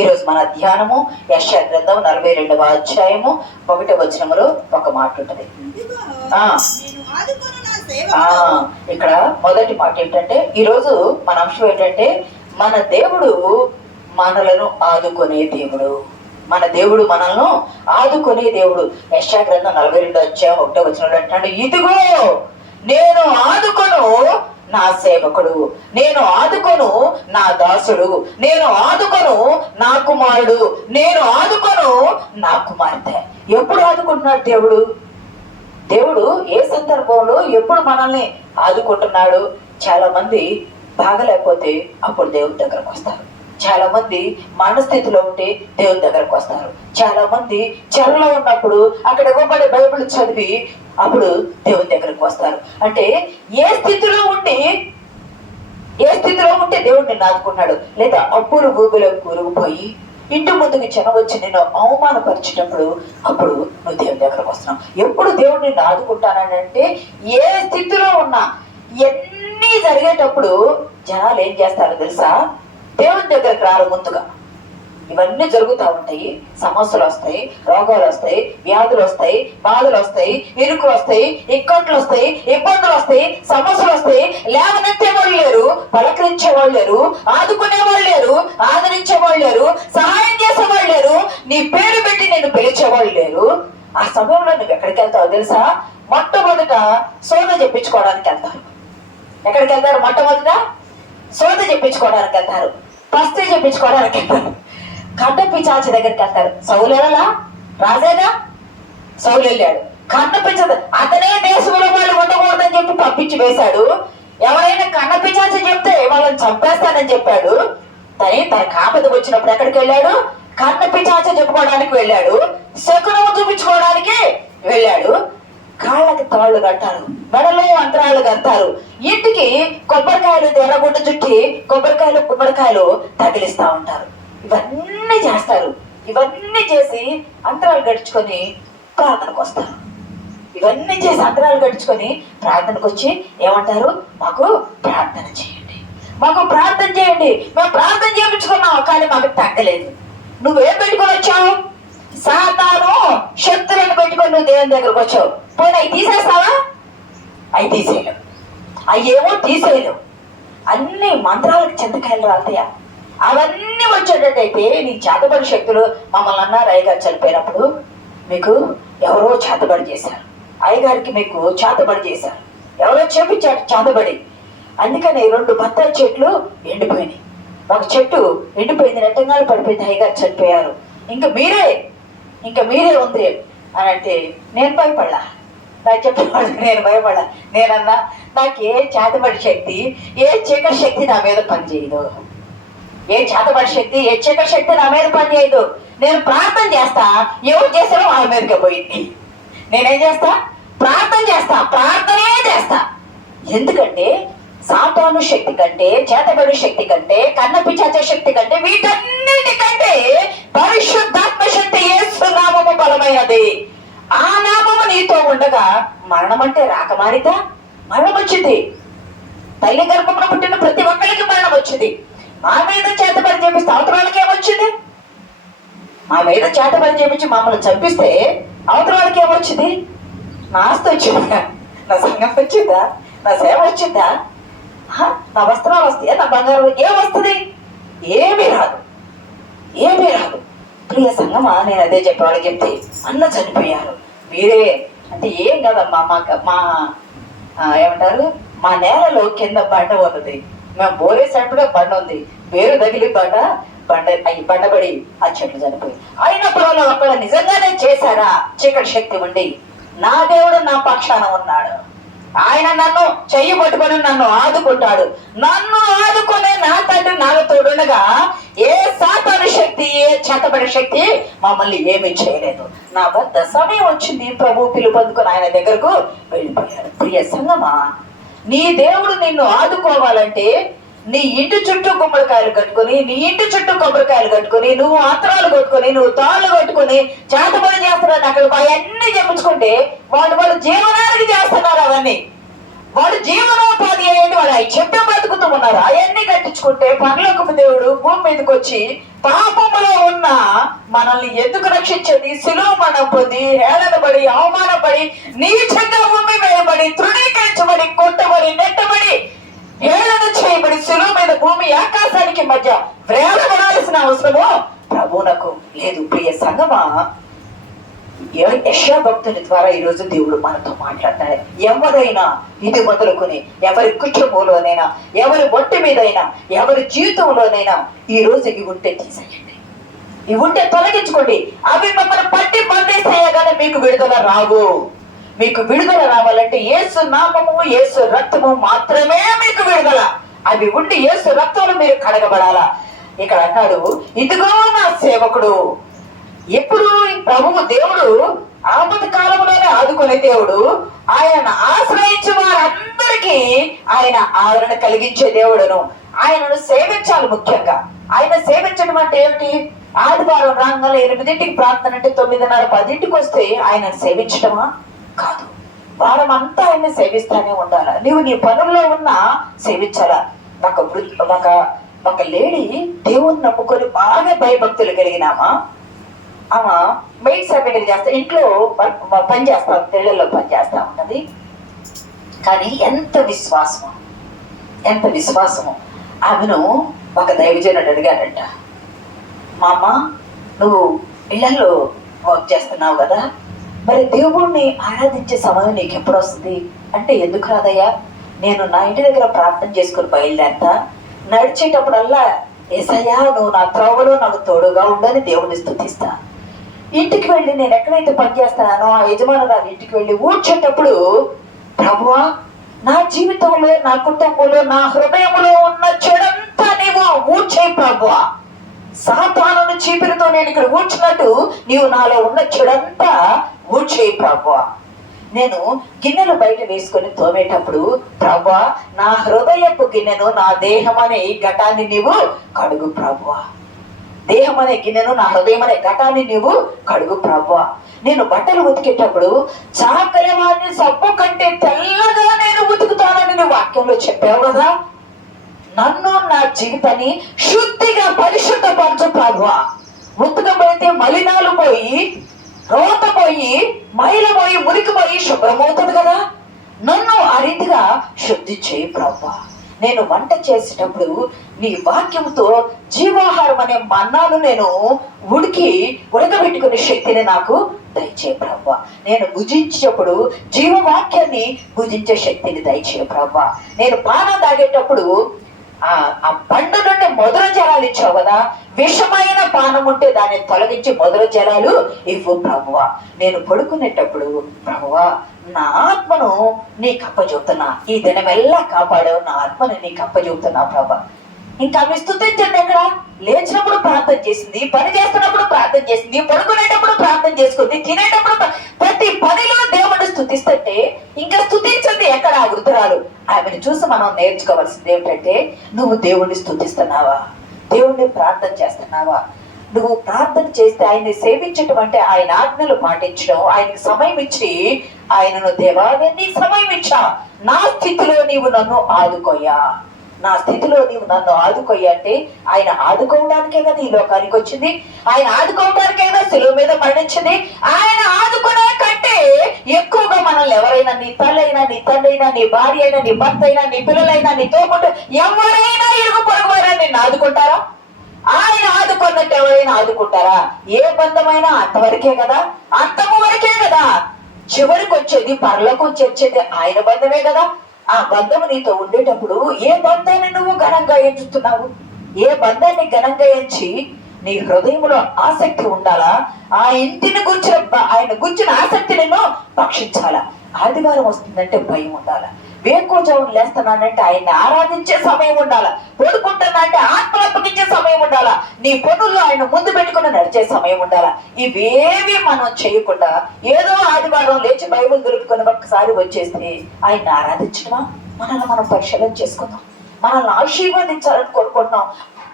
ఈరోజు మన ధ్యానము యెషయా గ్రంథం 42వ అధ్యాయము 1వ వచనములో ఒక మాట ఉంటుంది. ఇక్కడ మొదటి మాట ఏంటంటే, ఈరోజు మన అంశం ఏంటంటే, మన దేవుడు మనలను ఆదుకునే దేవుడు. మన దేవుడు మనల్ని ఆదుకునే దేవుడు. యెషయా గ్రంథం 42వ అధ్యాయం 1వ వచనంలో అంటాడు, ఇదిగో నేను ఆదుకొను నా సేవకుడు, నేను ఆదుకొను నా దాసుడు, నేను ఆదుకొను నా కుమారుడు, నేను ఆదుకొను నా కుమార్తె. ఎప్పుడు ఆదుకుంటున్నాడు దేవుడు? దేవుడు ఏ సందర్భంలో ఎప్పుడు మనల్ని ఆదుకుంటున్నాడు? చాలా మంది బాగలేకపోతే అప్పుడు దేవుడి దగ్గరకు వస్తారు. చాలా మంది మరణస్థితిలో ఉంటే దేవుని దగ్గరకు వస్తారు. చాలా మంది చెరలో ఉన్నప్పుడు అక్కడ ఇవ్వబడే బైబిల్ చదివి అప్పుడు దేవుని దగ్గరకు వస్తారు. అంటే ఏ స్థితిలో ఉంటే దేవుడు నిన్ను ఆదుకున్నాడు. లేదా అప్పులు భూమిలో కూరుకుపోయి ఇంటి ముందుకు జనం వచ్చి నేను అవమానపరిచినప్పుడు అప్పుడు నువ్వు దేవుని దగ్గరకు వస్తున్నావు. ఎప్పుడు దేవుడు నిన్ను ఆదుకుంటానంటే, ఏ స్థితిలో ఉన్నా ఎన్ని జరిగేటప్పుడు జనాలు ఏం చేస్తారో తెలుసా? దేవుని దగ్గరకు రారు. ముందుగా ఇవన్నీ జరుగుతూ ఉంటాయి. సమస్యలు వస్తాయి, రోగాలు వస్తాయి, వ్యాధులు వస్తాయి, బాధలు వస్తాయి, ఇరుకులు వస్తాయి, ఇక్కట్లు వస్తాయి, ఇబ్బందులు వస్తాయి, సమస్యలు వస్తాయి. లేవనెత్తే వాళ్ళు లేరు, పలకరించే వాళ్ళు లేరు, ఆదుకునే వాళ్ళు లేరు, ఆదరించే వాళ్ళు లేరు, సహాయం చేసే వాళ్ళు లేరు, నీ పేరు పెట్టి నేను పిలిచేవాళ్ళు లేరు. ఆ సమయంలో నువ్వు ఎక్కడికి వెళ్తావు తెలుసా? మొట్టమొదట సోద చెప్పించుకోవడానికి వెళ్తారు. ఎక్కడికి వెళ్తారు? మొట్టమొదట సోద చెప్పించుకోవడానికి వెళ్తారు, పస్తీ చెప్పించుకోవడానికి వెళ్తారు, కన్న పిచాచి దగ్గరికి వెళ్తారు. సౌలు వెళ్ళలా? రాజేగా సౌలు వెళ్ళాడు. కన్న పిచాచి అతనే దేశంలో వాళ్ళు ఉండకూడదని చెప్పి పంపించి వేశాడు. ఎవరైనా కన్న పిచాచి చెప్తే వాళ్ళని చంపేస్తానని చెప్పాడు. తన కాపద వచ్చినప్పుడు ఎక్కడికి వెళ్ళాడు? కన్న పిచాచి చెప్పుకోవడానికి వెళ్ళాడు, శకునము చూపించుకోవడానికి వెళ్ళాడు. కాళ్ళకి తాళ్ళు కట్టారు, మెడలో అంతరాలు కడతారు, ఇంటికి కొబ్బరికాయలు ఎర్రగుడ్డ చుట్టి కొబ్బరికాయలు గుమ్మడికాయలు తగిలిస్తా ఉంటారు. ఇవన్నీ చేస్తారు. ఇవన్నీ చేసి అంతరాలు గడుచుకొని ప్రార్థనకు వస్తారు. ఇవన్నీ చేసి అంతరాలు గడుచుకొని ప్రార్థనకు వచ్చి ఏమంటారు? మాకు ప్రార్థన చేయండి, మాకు ప్రార్థన చేయండి. మేము ప్రార్థన చేయించుకున్నావు కానీ మాకు తగ్గలేదు. నువ్వేం పెట్టుకొని వచ్చావు? సాతాను శక్తులను పెట్టుకొని నువ్వు దేవుని దగ్గరకు వచ్చావు. పోనీ అవి తీసేస్తావా? అవి తీసేయలేవు. అయ్యేమో తీసేయలేవు. అన్ని మంత్రాలకు చింతకాయలు రాలుతాయా? అవన్నీ వచ్చేటట్టయితే నీ చేతబడి శక్తులు. మమ్మల్ని అన్నారు, అయ్యగారు చనిపోయినప్పుడు మీకు ఎవరో చేతబడి చేశారు, అయ్యగారికి మీకు చేతబడి చేశారు, ఎవరో చేపించారు చేతబడి. అందుకని 2 బత్తాయి చెట్లు ఎండిపోయినాయి. ఒక చెట్టు ఎండిపోయింది, నెట్టంగాలు పడిపోయింది, అయ్యగారు చనిపోయారు, ఇంకా మీరే ఉంది అని అంటే నేను భయపడలా. నాకు చెప్పేవాళ్ళు నేను భయపడా. నేనన్నా నాకు ఏ చేతబడి శక్తి, ఏ చీకటి శక్తి నా మీద పనిచేయదు. ఏ చేతబడి శక్తి, ఏ చీకటి శక్తి నా మీద పనిచేయదు. నేను ప్రార్థన చేస్తా, ఎవరు చేస్తారో వాళ్ళ మీదకి పోయింది. నేనేం చేస్తా? ప్రార్థన చేస్తా, ప్రార్థనే చేస్తా. ఎందుకంటే సాతాను శక్తి కంటే, చేతబడి శక్తి కంటే, కన్న పిచాచ శక్తి కంటే, వీటన్నిటికంటే పరిశుద్ధాత్మ శక్తి యేసు నామము బలమైనది. ఆ నామము నీతో ఉండగా మరణం అంటే రాకమారిత మరణం వచ్చింది. తల్లి గర్భంలో పుట్టిన ప్రతి ఒక్కరికి మరణం వచ్చింది. మా మీద చేతబడి చేపిస్తే అవతరాలకి ఏమొచ్చింది? మా మీద చేతబడి చేపించి మమ్మల్ని చంపిస్తే అవతరాలకి ఏమొచ్చింది? నా ఆస్తి వచ్చిందా? నా సంఘం వచ్చిందా? నా సేవ వచ్చిందా? నా వస్త్రాలు వస్తాయా? నా బంగారం ఏమొస్తుంది? ఏమీ రాదు, ఏమీ రాదు. ప్రియ సంగమా, నేను అదే చెప్పేవాళ్ళకి చెప్తే, అన్న చనిపోయారు మీరే అంటే ఏం కదమ్మా, మా ఏమంటారు, మా నేలలో కింద బండ ఉన్నది, మేము బోరేసినట్టుగా బండ ఉంది, వేరు తగిలి బండబడి ఆ చెట్లు చనిపోయి. అయినప్పుడు వాళ్ళు అక్కడ నిజంగానే చేశారా? చీకటి శక్తి ఉండి నా దేవుడు నా పక్షాన ఉన్నాడు. ఆయన నన్ను చెయ్యి పట్టుకొని నన్ను ఆదుకుంటాడు. నన్ను ఆదుకునే నా తండ్రి నాకు తోడుండగా ఏ సాతాను శక్తి, ఏ చేతబడి శక్తి మమ్మల్ని ఏమీ చేయలేదు. నా వద్ద సమయం వచ్చింది, ప్రభు పిలుపొందుకొని ఆయన దగ్గరకు వెళ్ళిపోయాడు. ప్రియ సంగమా, నీ దేవుడు నిన్ను ఆదుకోవాలంటే నీ ఇంటి చుట్టూ గుమ్మడికాయలు కట్టుకొని, నీ ఇంటి చుట్టూ కొబ్బరికాయలు కట్టుకొని, నువ్వు ఆత్రాలు కట్టుకొని, నువ్వు తాళ్ళు కట్టుకొని చేతబడి చేస్తున్నాడు అక్కడ అవన్నీ చెప్పించుకుంటే వాళ్ళు జీవనానికి చేస్తున్నారు. అవన్నీ వాడు జీవనోపాధి ఏంటి వాళ్ళు అవి చెప్పే బ్రతుకుతూ ఉన్నారు. అవన్నీ కట్టించుకుంటే పరలోకపు దేవుడు భూమి మీదకి వచ్చి పాపములో ఉన్న మనల్ని ఎందుకు రక్షించేది? సులువు మనం పొంది హేళనబడి అవమానపడి నీచంగా భూమి వేయబడి తృణీకరించబడి కొట్టబడి నెట్టబడి హేళన చేయబడి సులువు మీద భూమి ఆకాశానికి మధ్య వేలబడాల్సిన అవసరము ప్రభువునకు లేదు. ప్రియ సంగమా, యెషయా భక్తుని ద్వారా ఈ రోజు దేవుడు మనతో మాట్లాడతాడు. ఎవరైనా ఇది మొదలుకొని ఎవరి కుటుంబంలోనైనా, ఎవరి ఒంటి మీదైనా, ఎవరి జీవితంలోనైనా ఈ రోజు ఇవి ఉంటే తీసేయండి, ఇవి ఉంటే తొలగించుకోండి. అవి మిమ్మల్ని పట్టి బందేసేయగానే మీకు విడుదల రావు. మీకు విడుదల రావాలంటే యేసు నామము, యేసు రక్తము మాత్రమే మీకు విడుదల. అవి ఉండి యేసు రక్తంలో మీరు కడగబడాలా. ఇక్కడ అన్నాడు, ఇదిగో నా సేవకుడు. ఎప్పుడు ప్రభువు దేవుడు ఆపద కాలంలోనే ఆదుకునే దేవుడు. ఆయన ఆశ్రయించే వారందరికీ ఆయన ఆదరణ కలిగించే దేవుడును. ఆయనను సేవించాలి. ముఖ్యంగా ఆయన సేవించడం అంటే ఏమిటి? ఆదివారం రాగానే 8ంటికి ప్రార్థన అంటే 9:30, 10ంటికి వస్తే ఆయనను సేవించడమా? కాదు. వారం అంతా ఆయన సేవిస్తానే ఉండాలా. నీవు నీ పనుల్లో ఉన్నా సేవించాలా. ఒక లేడీ దేవుని నమ్ముకొని బాగా భయభక్తులు కలిగినామా, ఆమె మెయిడ్ సర్వెంట్ చేస్తా, ఇంట్లో పని చేస్తా, తెళ్ళల్లో పని చేస్తా ఉన్నది. కానీ ఎంత విశ్వాసము. ఆమెను ఒక దైవజనుడు అడిగాడంట, మా అమ్మ నువ్వు ఇళ్లలో వర్క్ చేస్తున్నావు కదా, మరి దేవుణ్ణి ఆరాధించే సమయం నీకు ఎప్పుడు వస్తుంది అంటే, ఎందుకు రాదయ్యా, నేను నా ఇంటి దగ్గర ప్రార్థన చేసుకుని బయలుదేరతా, నడిచేటప్పుడల్లా యేసయ్యా నువ్వు నా త్రోవలో నాకు తోడుగా ఉండని దేవుని స్తుతిస్తా. ఇంటికి వెళ్ళి నేను ఎక్కడైతే పని చేస్తున్నానో ఆ యజమానురాలు ఇంటికి వెళ్ళి ఊడ్చేటప్పుడు, ప్రభువా నా జీవితంలో, నా కుటుంబంలో, నా హృదయంలో ఉన్న చెడంతా నీవు ఊడ్చేయి ప్రభువా. సాతానును చీపిరితో నేను ఇక్కడ ఊడ్చినట్టు నీవు నాలో ఉన్న చెడంతా ఊడ్చేయి ప్రభువా. నేను గిన్నెలు బయట వేసుకొని తోమేటప్పుడు, ప్రభువా నా హృదయపు గిన్నెను, నా దేహం అనే ఘటాన్ని నీవు కడుగు ప్రభువా. దేహం అనే గిన్నెను, నా హృదయం అనే ఘటాన్ని నీవు కడుగు ప్రభువా. నేను బట్టలు ఉతికేటప్పుడు చాకలి వారిని సబ్బు కంటే తెల్లగా నేను ఉతుకుతానని నువ్వు వాక్యంలో చెప్పావు కదా. నన్ను, నా జీవితాన్ని శుద్ధిగా పరిశుద్ధపరచు ప్రభువా. ఉతకబడితే మలినాలు పోయి, రోత పోయి, మైల పోయి, మురికి పోయి శుభ్రమవుతుంది కదా. నన్ను ఆ రీతిగా శుద్ధి చేయి ప్రభువా. నేను వంట చేసేటప్పుడు నీ వాక్యంతో జీవాహారం అనే మన్నాను నేను ఉడకబెట్టుకునే శక్తిని నాకు దయచే ప్రభువా. నేను భుజించేటప్పుడు జీవవాక్యాన్ని భుజించే శక్తిని దయచే ప్రభువా. నేను పానం తాగేటప్పుడు ఆ బండ నుండి మధుర జలాలు ఇచ్చావు కదా, విషమైన పానం ఉంటే దాన్ని తొలగించి మధుర జలాలు ఇవ్వు ప్రభువా. నేను పడుకునేటప్పుడు ప్రభువా నా ఆత్మను నీకు అప్పచెబుతున్నా, ఈ దినమెల్లా కాపాడావు, నా ఆత్మను నీకు అప్పచెబుతున్నా ప్రభా. ఇంకా ఆమె స్తుతించండి. ఎక్కడ లేచినప్పుడు ప్రార్థన చేసింది, పని చేస్తున్నప్పుడు ప్రార్థన చేసింది, పడుకునేటప్పుడు ప్రార్థన చేసుకుంది, తినేటప్పుడు ప్రతి పనిలో దేవుడిని స్తుతిస్తుంటే ఇంకా స్తుతించండి ఎక్కడ ఆ వృద్ధురాలు. ఆమెను చూసి మనం నేర్చుకోవాల్సింది ఏమిటంటే, నువ్వు దేవుణ్ణి స్తుతిస్తున్నావా, దేవుణ్ణి ప్రార్థన చేస్తున్నావా. నువ్వు ప్రార్థన చేస్తే ఆయన్ని సేవించటం అంటే ఆయన ఆజ్ఞలు పాటించడం, ఆయనకి సమయం ఇచ్చి ఆయనను దేవా నీ సమయం ఇచ్చా, నా స్థితిలో నీవు నన్ను ఆదుకోయా, నా స్థితిలో నీవు నన్ను ఆదుకోయ్యా అంటే ఆయన ఆదుకోవడానికే కదా ఈ లోకానికి వచ్చింది, ఆయన ఆదుకోవడానికే కదా శిలువ మీద మరణించింది. ఆయన ఆదుకునే కంటే ఎక్కువగా మనల్ని ఎవరైనా, నీ తల్లైనా, నీ తండ్రైనా, నీ భార్య అయినా, నీ భర్త అయినా, నీ పిల్లలైనా, నీ తోబుట్టు ఎవరైనా ఇరుగు పొరుగు వారైనా నిన్ను ఆదుకుంటారా? ఆయన ఆదుకున్నట్టు ఎవరైనా ఆదుకుంటారా? ఏ బంధమైనా అంతవరకే కదా, అంతము వరకే కదా. చివరికి వచ్చేది, పరలోకం చేర్చేది ఆయన బంధమే కదా. ఆ బంధం నీతో ఉండేటప్పుడు ఏ బంధాన్ని నువ్వు ఘనంగా ఎంచుతున్నావు? ఏ బంధాన్ని ఘనంగా ఎంచి నీ హృదయంలో ఆసక్తి ఉండాలా? ఆ ఇంటిని గుర్చిన, ఆయన గుర్చిన ఆసక్తి నేను భక్షించాలా. ఆదివారం వస్తుందంటే భయం ఉండాలా. వేకోజామున లేస్తున్నానంటే ఆయన్ని ఆరాధించే సమయం ఉండాలా. పడుకుంటున్నా అంటే ఆత్మలు అప్పగించే సమయం ఉండాలా. నీ పనుల్లో ఆయన ముందు పెట్టుకుని నడిచే సమయం ఉండాలా. ఇవేవి మనం చేయకుండా ఏదో ఆదివారం లేచి బైబిల్ దొరుకుని ఒక్కసారి వచ్చేస్తే ఆయన్ని ఆరాధించడమా? మనల్ని మనం పరిశీలన చేసుకుందాం. మనల్ని ఆశీర్వదించాలని కోరుకుంటున్నాం,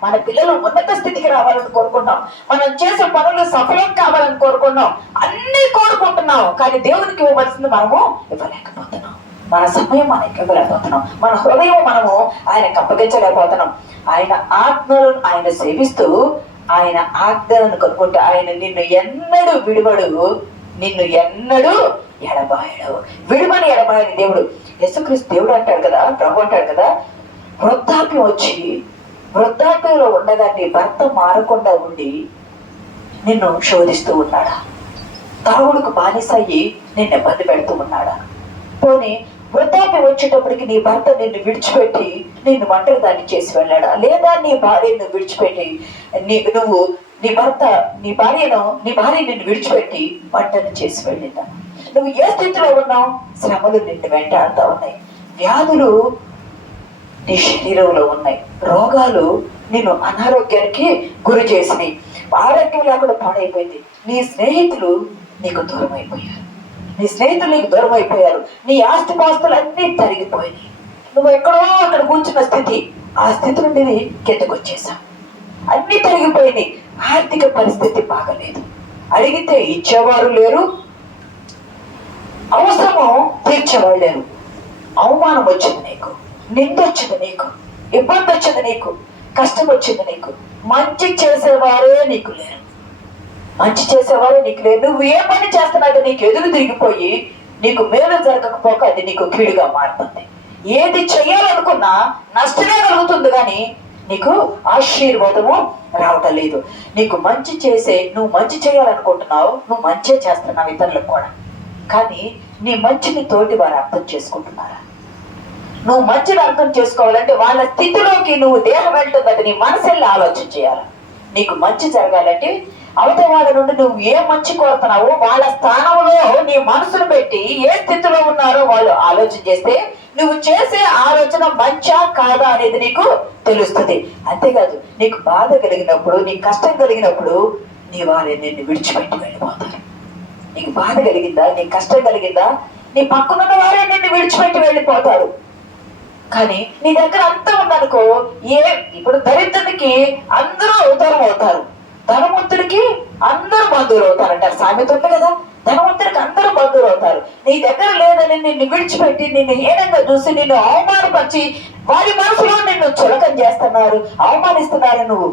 మన పిల్లలు ఉన్నత స్థితికి రావాలని కోరుకుంటున్నాం, మనం చేసే పనులు సఫలం కావాలని కోరుకుంటున్నాం, అన్ని కోరుకుంటున్నాం. కానీ దేవునికి ఇవ్వవలసింది మనము ఇవ్వలేకపోతున్నాం. మన సమయం మనం ఇవ్వలేకపోతున్నాం, మన హృదయం మనము ఆయనకు అప్పగించలేకపోతున్నాం. ఆయన ఆజ్ఞలను ఆయన సేవిస్తూ ఆయన ఆజ్ఞలను కనుక్కుంటే ఆయన నిన్ను ఎన్నడూ విడువడు, నిన్ను ఎన్నడూ ఎడబాయడు. విడువని ఎడబాయని దేవుడు. యేసుక్రీస్తు దేవుడు అంటాడు కదా, ప్రభు అంటాడు కదా, వృద్ధాప్యం వచ్చి వృద్ధాప్యంలో ఉండగా నీ భర్త మారకుండా ఉండి నిన్ను శోధిస్తూ ఉన్నాడా? తాగుడుకు బానిసయ్యి నిన్ను ఇబ్బంది పెడుతూ ఉన్నాడా? పోనీ వృద్ధాప్యం వచ్చేటప్పటికి నీ భర్త నిన్ను విడిచిపెట్టి నిన్ను ఒంటరి దాన్ని చేసి వెళ్ళాడా? లేదా నీ భార్యను విడిచిపెట్టి నీ భార్య నిన్ను విడిచిపెట్టి ఒంటరిని చేసి వెళ్ళిందా? నువ్వు ఏ స్థితిలో ఉన్నావు? శ్రమలు నిన్ను వెంటాడుతూ ఉన్నాయి, వ్యాధులు నీ శరీరంలో ఉన్నాయి, రోగాలు నిన్ను అనారోగ్యానికి గురి చేసినాయి, ఆరోగ్యం లేకుండా పాడైపోయింది, నీ స్నేహితులు నీకు దూరం అయిపోయారు, నీ ఆస్తిపాస్తులు అన్నీ తరిగిపోయినాయి, నువ్వు ఎక్కడో అక్కడ కూర్చున్న స్థితి, ఆ స్థితి నుండి కిందకు వచ్చేసావు, అన్నీ తరిగిపోయినాయి, ఆర్థిక పరిస్థితి బాగలేదు, అడిగితే ఇచ్చేవారు లేరు, అవసరము తీర్చేవాళ్ళు లేరు, అవమానం వచ్చింది నీకు, నింద వచ్చింది నీకు, ఇబ్బంది వచ్చింది నీకు, కష్టం వచ్చింది నీకు, మంచి చేసేవారే నీకు లేరు, నువ్వు ఏ పని చేస్తున్నా నీకు ఎదురు తిరిగిపోయి నీకు మేలు జరగకపోక అది నీకు కీడుగా మారుతుంది. ఏది చెయ్యాలనుకున్నా నష్టమే కలుగుతుంది, కానీ నీకు ఆశీర్వాదము రావటం లేదు. నువ్వు మంచి చేయాలనుకుంటున్నావు, నువ్వు మంచి చేస్తున్నావు ఇతరులకు కూడా, కానీ నీ మంచిని తోటి వారు అర్థం చేసుకుంటున్నారా? నువ్వు మంచిని అర్థం చేసుకోవాలంటే వాళ్ళ స్థితిలోకి నువ్వు దేహం వెళ్తుందంటే నీ మనసు వెళ్ళి ఆలోచన చేయాలి. నీకు మంచి జరగాలంటే అవతల వాళ్ళ నుండి నువ్వు ఏ మంచి కోరుతున్నావో వాళ్ళ స్థానంలో నీ మనసును పెట్టి ఏ స్థితిలో ఉన్నారో వాళ్ళు ఆలోచన చేస్తే నువ్వు చేసే ఆలోచన మంచా కాదా అనేది నీకు తెలుస్తుంది. అంతేకాదు, నీకు బాధ కలిగినప్పుడు, నీకు కష్టం కలిగినప్పుడు నీ వారే నిన్ను విడిచిపెట్టి వెళ్ళిపోతారు. నీకు బాధ కలిగిందా, నీకు కష్టం కలిగిందా, నీ పక్కనున్న వారే నిన్ను విడిచిపెట్టి వెళ్ళిపోతారు. కానీ నీ దగ్గర అంతా ఉందనుకో, ఇప్పుడు దరిద్రునికి అందరూ దూరం అవుతారు, ధనవంతుడికి అందరూ బంధువులు అవుతారంటారు, సామెత ఉంది కదా, ధనవంతుడికి అందరూ బంధువులు అవుతారు. నీ దగ్గర లేదని నిన్ను విడిచిపెట్టి నిన్ను హీనంగా చూసి నిన్ను అవమానపరిచి వారి మనసులో నిన్ను చులకం చేస్తున్నారు, అవమానిస్తున్నారు నువ్వు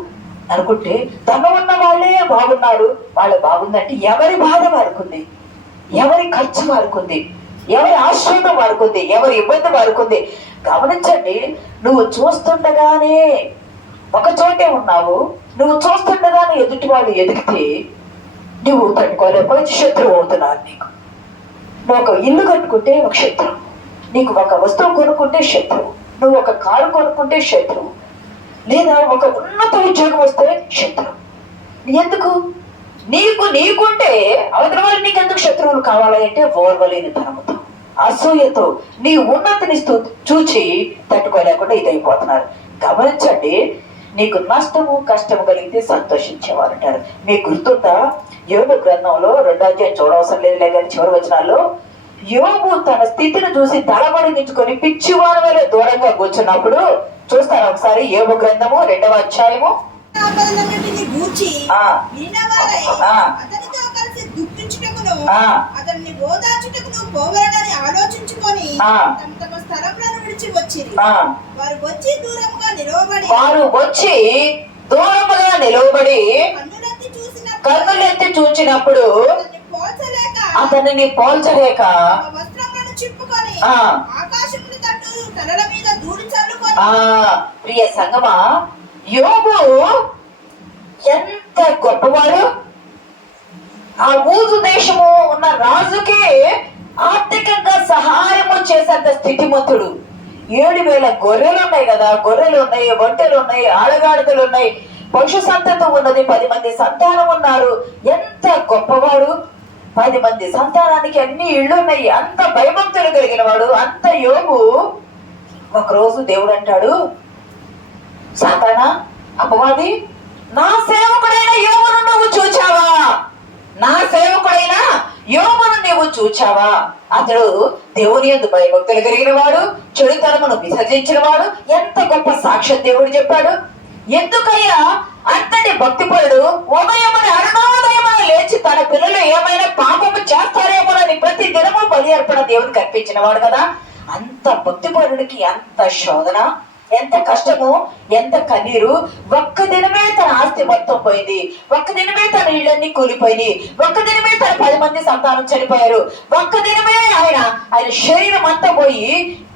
అనుకుంటే ధనం ఉన్న వాళ్ళే బాగున్నారు, వాళ్ళు బాగుందంటే ఎవరి బాధ వారుకుంది, ఎవరి ఖర్చు వారుకుంది, ఎవరి ఆశ్రయం వారుకుంది, ఎవరి ఇబ్బంది వారుకుంది. గమనించండి, నువ్వు చూస్తుండగానే ఒక చోటే ఉన్నావు, నువ్వు చూస్తుండగానే ఎదుటి వాళ్ళు ఎదిగితే నువ్వు తట్టుకోలేకపోతే శత్రువు అవుతున్నారు నీకు. నువ్వు ఒక ఇల్లు కట్టుకుంటే ఒక శత్రువు, నీకు ఒక వస్తువు కొనుక్కుంటే శత్రువు, నువ్వు ఒక కారు కొనుక్కుంటే శత్రువు, లేదా ఒక ఉన్నత ఉద్యోగం వస్తే శత్రువు. ఎందుకు? నీకుంటే అవతల వాళ్ళు నీకెందుకు శత్రువులు కావాలి అంటే ఓర్వలేని తనముతో, అసూయతో నీ ఉన్నతిని చూచి తట్టుకోలేకుండా ఇదైపోతున్నారు. గమనించండి, నీకు నష్టము కష్టము కలిగితే సంతోషించేవారు అంటారు. మీకు గుర్తుందా, యోబు గ్రంథంలో 2వ అధ్యాయం చూడవసరం లేదులే కానీ చివరి వచనాల్లో యోబు తన స్థితిని చూసి తలబడిగించుకొని పిచ్చివారి వలె దూరంగా కూర్చున్నప్పుడు చూస్తారా ఒకసారి యోబు గ్రంథము 2వ అధ్యాయము. వారు వచ్చి దూరముగా నిలవబడి కన్నులెత్తి చూచినప్పుడు అతనిని పోల్చలేక ప్రియ సంగమా, యోబు ఎంత గొప్పవాడు. ఆ ఊజు దేశము ఉన్న రాజుకే ఆర్థికంగా సహాయము చేసేంత స్థితిమంతుడు. 7,000 గొర్రెలు ఉన్నాయి కదా, గొర్రెలు ఉన్నాయి, ఒంటెలు ఉన్నాయి, ఆడగాడిదలు ఉన్నాయి, పశు సంతతి ఉన్నది, 10 మంది సంతానం ఉన్నారు. ఎంత గొప్పవాడు! 10 మంది సంతానానికి అన్ని ఇళ్ళు ఉన్నాయి, అంత భయభక్తులు కలిగిన వాడు. అంత యోబు ఒకరోజు దేవుడు అంటాడు, సాతానా, అపవాది, నా సేవకుడైన యోబును నువ్వు చూచావా? నా సేవకుడైన యోబును నీవు చూచావా? అతడు దేవుని యందు భయభక్తులు కలిగిన వాడు, చెడుతనమును విసర్జించిన వాడు. ఎంత గొప్ప సాక్ష్యం దేవుడు చెప్పాడు. ఎందుకయ్యా అంతటి భక్తిపరుడు ఉదయమున అరుణోదయమున లేచి తన పిల్లలు ఏమైనా పాపము చేస్తారేమోనని ప్రతి దినము బలి అర్పణ దేవునికి అర్పించిన వాడు కదా. అంత భక్తిపరుడికి ఎంత శోధన, ఎంత కష్టము, ఎంత కన్నీరు. ఒక్క దినమే తన ఆస్తి మొత్తం పోయింది, ఒక్క దినమే తన ఇళ్ళన్నీ కూలిపోయింది, ఒక్క దినమే తన 10 మంది సంతానం చనిపోయారు, ఒక్క దినమే ఆయన శరీరం అంతా పోయి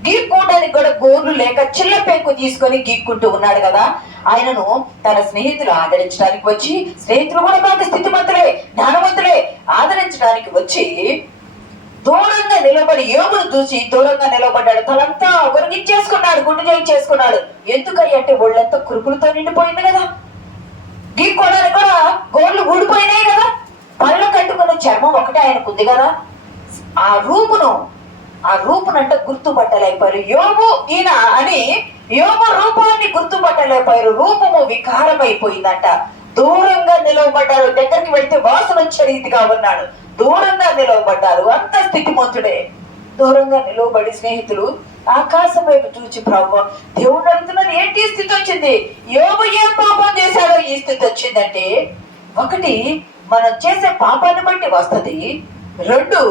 గీక్కోవడానికి కూడా గోర్లు లేక చిల్ల పెంకు తీసుకొని గీక్కుంటూ ఉన్నాడు కదా. ఆయనను తన స్నేహితులు ఆదరించడానికి వచ్చి, స్నేహితులు కూడా బాగా స్థితిమంతులే, జ్ఞానవంతులే, ఆదరించడానికి వచ్చి దూరంగా నిలబడి యోబును చూసి దూరంగా నిలబడ్డాడు. తలంతా ఒరిగించేసుకున్నాడు, గుండు చేయించేసుకున్నాడు. ఎందుకంటే ఒళ్ళంతా కురుకులతో నిండిపోయింది కదా, గీక్కోవడానికి కూడా గోర్లు ఊడిపోయినాయి కదా, పళ్ళు కట్టుకున్న చర్మం ఒకటే ఆయనకు ఉంది కదా. ఆ రూపునంటే గుర్తుపట్టలేకపోయారు. యోబు ఈయన అని యోబు రూపాన్ని గుర్తుపట్టలేకపోయారు. రూపము వికారమైపోయిందంట. దూరంగా నిలవబడ్డారు. దగ్గరికి వెళ్తే వాసన వచ్చే రీతిగా ఉన్నాడు. దూరంగా నిలవబడ్డారు. అంత స్థితిమంతుడే. దూరంగా నిలవబడి స్నేహితులు ఆకాశం వైపు చూచి, ప్రభు దేవుడు అడుగుతున్నారు, ఏంటి స్థితి వచ్చింది? యోబు ఏం పాపం చేశాడో ఈ స్థితి వచ్చిందంటే, ఒకటి మనం చేసే పాపాన్ని బట్టి వస్తుంది, 2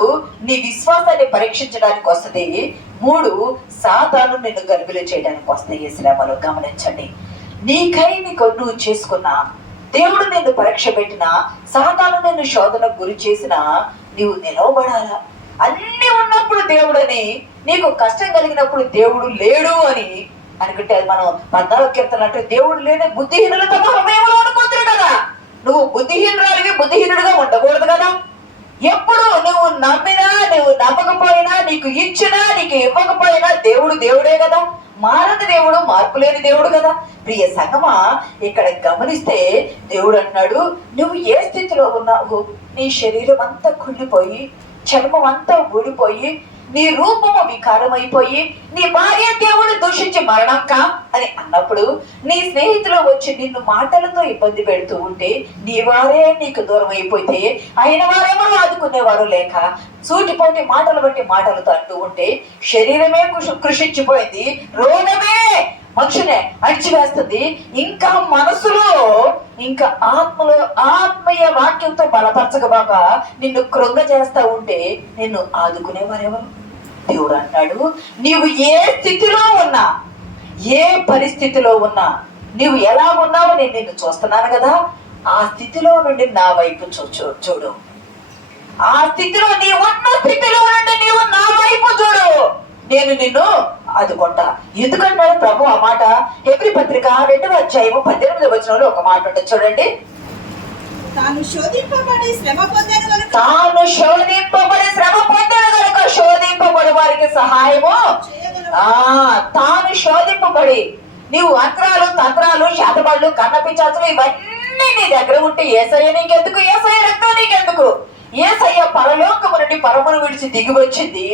నీ విశ్వాసాన్ని పరీక్షించడానికి వస్తుంది, 3 సాతాను నిన్ను గర్భిలు చేయడానికి వస్తాయి శ్రమలు. గమనించండి, నీకై నువ్వు చేసుకున్న, దేవుడు నిన్ను పరీక్ష పెట్టినా, సాతాను నిన్ను శోధనకు గురి చేసినా నీవు నిలవబడాలా. అన్ని ఉన్నప్పుడు దేవుడని, నీకు కష్టం కలిగినప్పుడు దేవుడు లేడు అని అనుకుంటే, మనం 14 కీర్తనలు అంటే దేవుడు లేని బుద్ధిహీనులు తమ హృదయంలో అనుకుంటారు కదా. నువ్వు బుద్ధిహీనురాలివి, బుద్ధిహీనుడిగా ఉండకూడదు కదా. ఎప్పుడు నువ్వు నమ్మినా, నువ్వు నమ్మకపోయినా, నీకు ఇచ్చినా నీకు ఇవ్వకపోయినా దేవుడు దేవుడే కదా. మారని దేవుడు, మార్పు లేని దేవుడు కదా. ప్రియ సంగమా, ఇక్కడ గమనిస్తే దేవుడు అన్నాడు, నువ్వు ఏ స్థితిలో ఉన్నావు? నీ శరీరం అంతా కుళ్ళిపోయి, చర్మం అంతా ఊడిపోయి, నీ రూపము వికారమైపోయి, నీ భార్య దేవుడు దూషించి మరణంకా అని అన్నప్పుడు, నీ స్నేహితులు వచ్చి నిన్ను మాటలతో ఇబ్బంది పెడుతూ ఉంటే, నీ వారే నీకు దూరం అయిపోతే, అయిన వారెవరూ ఆదుకునేవారు లేక, సూటిపోటి మాటలు బట్టి మాటలతో అంటూ ఉంటే, శరీరమే కృషించిపోయింది, రోగమే మనుషునే అణిచివేస్తుంది, ఇంకా మనసులో, ఇంకా ఆత్మలో ఆత్మీయ వాక్యంతో బలపరచకబాక నిన్ను కృంగ చేస్తా ఉంటే నిన్ను ఆదుకునేవారెవరు? దేవుడు అంటాడు, నీవు ఏ స్థితిలో ఉన్నా, ఏ పరిస్థితిలో ఉన్నా, నీవు ఎలా ఉన్నావో నేను నిన్ను చూస్తున్నాను కదా. ఆ స్థితిలో నుండి నా వైపు చూడు. ఆ స్థితిలో, నీ ఉన్న స్థితిలో నుండి నీవు నా వైపు చూడు, నేను నిన్ను ఆదుకుంటా. ఎందుకన్నాడు ప్రభు ఆ మాట? హెబ్రీ పత్రిక 2వ అధ్యాయము 18వ వచనంలో ఒక మాట ఉంటుంది చూడండి. తాను శోధింపబడి శ్రమ పొందెను గనుక, శోధింపబడి వారికి సహాయము తాను శోధింపబడి, నీవు అంతరాలు, తంత్రాలు, శాతబడులు, కన్నపించాల్సిన ఇవన్నీ నీ దగ్గర ఉంటే యేసయ్య నీకెందుకు? యేసయ్య రక్తం నీకెందుకు? యేసయ్య పరలోకము నుండి పరమును విడిచి దిగి వచ్చింది.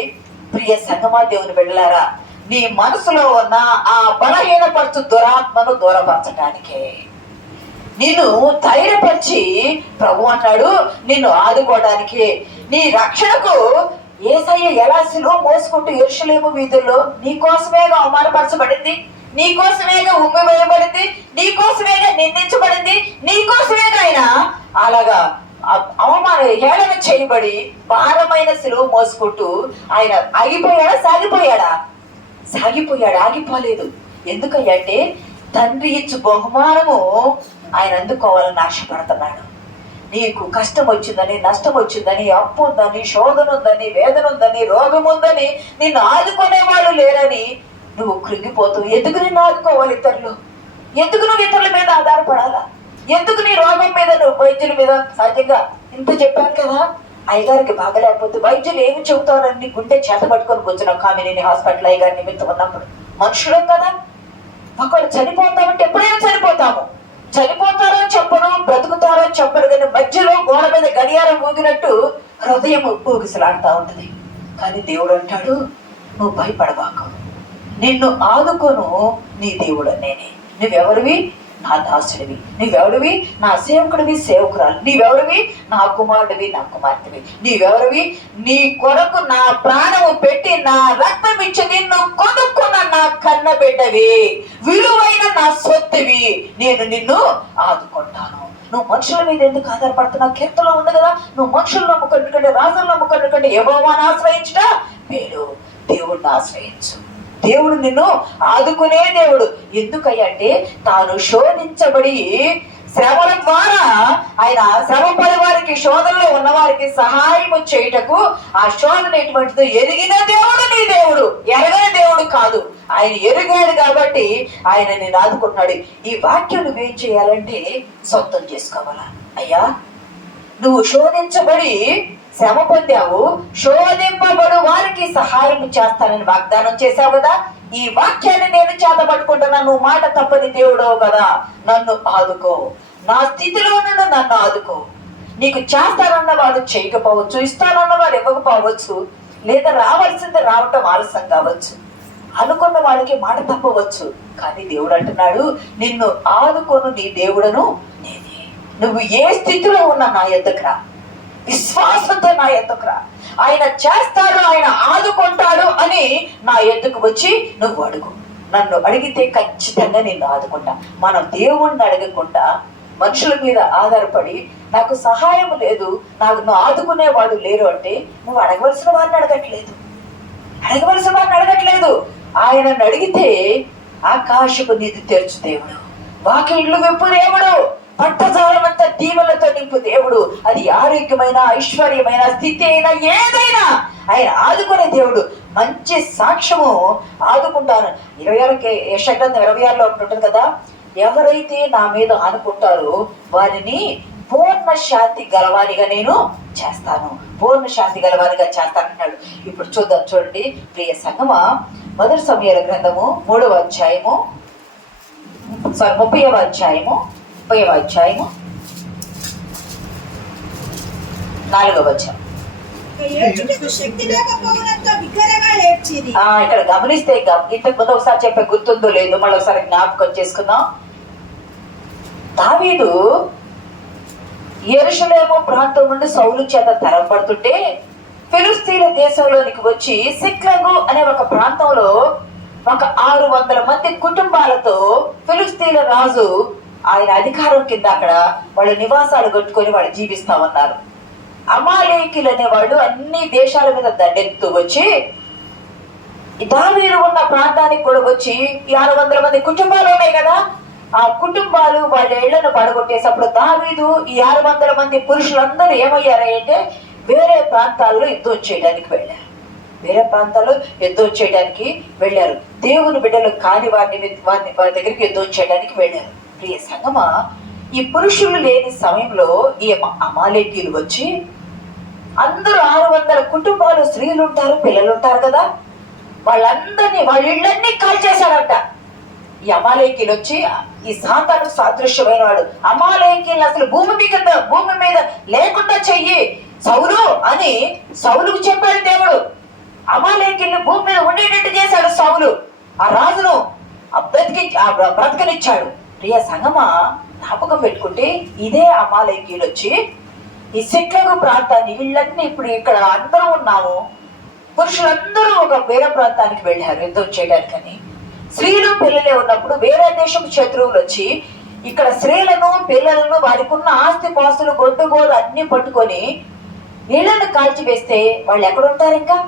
ప్రియ సంగమా, దేవుని బిడ్డలారా, నీ మనసులో ఉన్న ఆ బలహీనపరచు దురాత్మను దూరపరచడానికే, నిన్ను ధైర్యపరిచి ప్రభు అన్నాడు నిన్ను ఆదుకోవడానికి, నీ రక్షణకు. యేసయ్య ఎలా సిలువ మోసుకుంటూ యెరూషలేము వీధుల్లో నీకోసమేగా అవమానపరచబడింది, నీకోసమేగా ఉమ్మి వేయబడింది, నీకోసమేగా నిందించబడింది, నీకోసమేగా ఆయన అలాగా హేళన చేయబడి భారమైన సిలువ మోసుకుంటూ ఆయన ఆగిపోయాడా? సాగిపోయాడు, ఆగిపోలేదు. ఎందుకంటే తండ్రి ఇచ్చు బహుమానము ఆయన అందుకోవాలని ఆశపడుతున్నాడు. నీకు కష్టం వచ్చిందని, నష్టం వచ్చిందని, అప్పు ఉందని, శోధన ఉందని, వేదన ఉందని, రోగం ఉందని, నిన్ను ఆదుకునే వాళ్ళు లేరని నువ్వు కృంగిపోతూ, ఎందుకు నిన్ను ఆదుకోవాలి ఇతరులు? ఎందుకు నువ్వు ఇతరుల మీద ఆధారపడాలా? ఎందుకు నీ రోగం మీద, నువ్వు వైద్యుల మీద? సహజంగా ఇంత చెప్పాను కదా, అయ్యగారికి బాగలేకపోతే వైద్యులు ఏమి చెబుతారని గుండె చేత పట్టుకొని కూర్చున్నావు కామినేని హాస్పిటల్ అయ్యగారి నిమిత్తం ఉన్నప్పుడు. మనుషులం కదా, ఒకళ్ళు చనిపోతామంటే ఎప్పుడైనా చనిపోతాము. చనిపోతారో చెప్పరు, బ్రతుకుతారో చెప్పరు, కానీ మధ్యలో గోడ మీద గడియారం ఊగినట్టు హృదయం ఊగిసలాడుతూ ఉంటుంది. కానీ దేవుడు అంటాడు, నువ్వు భయపడబాకు, నిన్ను ఆదుకోను నీ దేవుడు నేనే. నువ్వెవరివి? నా దాసుడివి. నీవెవరివి? నా సేవకుడివి, సేవకురాలు. నీవెవరివి? నా కుమారుడివి, నా కుమార్తెవి. నీవెవరివి? నీ కొరకు నా ప్రాణము పెట్టి నా రక్తం ఇచ్చి నిన్ను కొనుక్కున్న నా కన్న బిడ్డవి, విలువైన నా సొత్తువి. నేను నిన్ను ఆదుకుంటాను. నువ్వు మనుషుల మీద ఎందుకు ఆధారపడుతున్నావు? కీర్తనలో ఉంది కదా, నువ్వు మనుషులు నమ్ముకుంటుకంటే, రాజులు నమ్ముకుంటుకంటే యెహోవాను ఆశ్రయించుట మేలు. దేవుడిని ఆశ్రయించు. దేవుడు నిన్ను ఆదుకునే దేవుడు. ఎందుకంటే తాను శోధించబడి శ్రమల ద్వారా ఆయన శ్రమపడే వారికి, శోధనలో ఉన్న వారికి సహాయం చేయుటకు ఆ శోధన ఎటువంటిదో ఎరిగిన దేవుడు నీ దేవుడు, ఎరగని దేవుడు కాదు. ఆయన ఎరిగాడు కాబట్టి ఆయన నేను ఆదుకుంటున్నాడు. ఈ వాక్యం నువ్వేం చేయాలంటే సొంతం చేసుకోవాలా. అయ్యా, నువ్వు శోధించబడి శ్రమ పొందావు, శోధింపబడు వారికి సహాయం చేస్తానని వాగ్దానం చేశావు కదా. ఈ వాక్యాన్ని నేను చేతబట్టుకుంటున్నా. నువ్వు మాట తప్పని దేవుడవు కదా, నన్ను ఆదుకో, నా స్థితిలో నుండి నన్ను ఆదుకో. నీకు చేస్తానన్న వాడు చేయకపోవచ్చు, ఇస్తానన్న వాడు ఇవ్వకపోవచ్చు, లేదా రావాల్సింది రావటం ఆలస్యం కావచ్చు, అనుకున్న వాడికి మాట తప్పవచ్చు. కానీ దేవుడు అంటున్నాడు, నిన్ను ఆదుకోను నీ దేవుడను నేనే. నువ్వు ఏ స్థితిలో ఉన్నా నా యొద్దకు రా, విశ్వాసంతో నా యొద్దకు రా. ఆయన చేస్తాడు, ఆయన ఆదుకుంటాడు అని నా యొద్దకు వచ్చి నువ్వు అడుగు. నన్ను అడిగితే ఖచ్చితంగా నిన్ను ఆదుకుంటా. మనం దేవుణ్ణి అడగకుండా మనుషుల మీద ఆధారపడి నాకు సహాయం లేదు, నాకు ఆదుకునేవాడు లేరు అంటే నువ్వు అడగవలసిన వారిని అడగట్లేదు, ఆయనను అడిగితే ఆకాశపు నిధి తెరచు దేవుడు, వాకిండ్లు విప్పు దేవుడు, పట్టజాలమంతా దీవెనలతో నింపు దేవుడు. అది ఆరోగ్యమైన, ఐశ్వర్యమైన స్థితి అయినా ఏదైనా ఆయన ఆదుకునే దేవుడు. మంచి సాక్ష్యము ఆదుకుంటాను. 26 యెషయా 26లో ఉంటుంది కదా, ఎవరైతే నా మీద ఆనుకుంటారో వారిని పూర్ణ శాంతి గలవానిగా నేను చేస్తాను, పూర్ణ శాంతి గలవానిగా చేస్తానన్నాడు. ఇప్పుడు చూద్దాం, చూడండి ప్రియ సంగమా, 1 సమూయేలు గ్రంథము 3వ అధ్యాయము 30వ అధ్యాయము 4వ వచనం. ఇక్కడ గమనిస్తే, ఇంతకు ముందు ఒకసారి చెప్పే గుర్తుందో లేదు, మళ్ళీ ఒకసారి జ్ఞాపకం చేసుకుందాం. దావీదు యెరూషలేము ప్రాంతం నుండి సౌలు చేత తరపడుతుంటే ఫిలిష్తీయుల దేశంలోనికి వచ్చి సిక్లగు అనే ఒక ప్రాంతంలో ఒక 600 మంది కుటుంబాలతో ఫిలిష్తీయుల రాజు ఆయన అధికారం కింద అక్కడ వాళ్ళు నివాసాలు కట్టుకొని వాళ్ళు జీవిస్తా ఉన్నారు. అమాలేకీలు అనేవాళ్ళు అన్ని దేశాల మీద దండెత్తు వచ్చి దావీదు ఉన్న ప్రాంతానికి కూడా వచ్చి ఈ 600 మంది కుటుంబాలు ఉన్నాయి కదా, ఆ కుటుంబాలు వాళ్ళ ఇళ్లను పడగొట్టేసప్పుడు దావీదు ఈ 600 మంది పురుషులందరూ ఏమయ్యారంటే వేరే ప్రాంతాల్లో యుద్ధం చేయడానికి వెళ్ళారు. దేవుని బిడ్డలు కాని వారి దగ్గరికి యుద్ధం చేయడానికి వెళ్ళారు. ప్రియ సంగమా, ఈ పురుషులు లేని సమయంలో ఈ అమాలేకీలు వచ్చి అందరూ 600 కుటుంబాలు, స్త్రీలు ఉంటారు, పిల్లలు ఉంటారు కదా, వాళ్ళందరినీ వాళ్ళ ఇళ్ళన్నీ కాల్చేశారంట. ఈ అమాలేకీలు వచ్చి, ఈ సాతాను సాదృశ్యమైన వాడు, అమాలేకీలు అసలు భూమి మీద లేకుండా చెయ్యి సౌలు అని సౌలుకు చెప్పాడు దేవుడు. అమాలేకీలు భూమి మీద ఉండేటట్టు చేశాడు సౌలు, ఆ రాజును బ్రతకనిచ్చాడు. ప్రియ సంగమా, జ్ఞాపకం పెట్టుకుంటే ఇదే అమాలేకీలు వచ్చి ఈ సిక్లగు ప్రాంతాన్ని, వీళ్ళన్నీ ఇప్పుడు ఇక్కడ అందరూ ఉన్నాము, పురుషులందరూ ఒక వేరే ప్రాంతానికి వెళ్ళారు యుద్ధం చేయడానికని. స్త్రీలు పిల్లలే ఉన్నప్పుడు వేరే దేశం శత్రువులు వచ్చి ఇక్కడ స్త్రీలను, పిల్లలను, వారికి ఉన్న ఆస్తి పాస్తులు, గొడ్డుగోలు అన్ని పట్టుకొని ఇళ్లను కాల్చివేస్తే వాళ్ళు ఎక్కడుంటారు? ఇంకా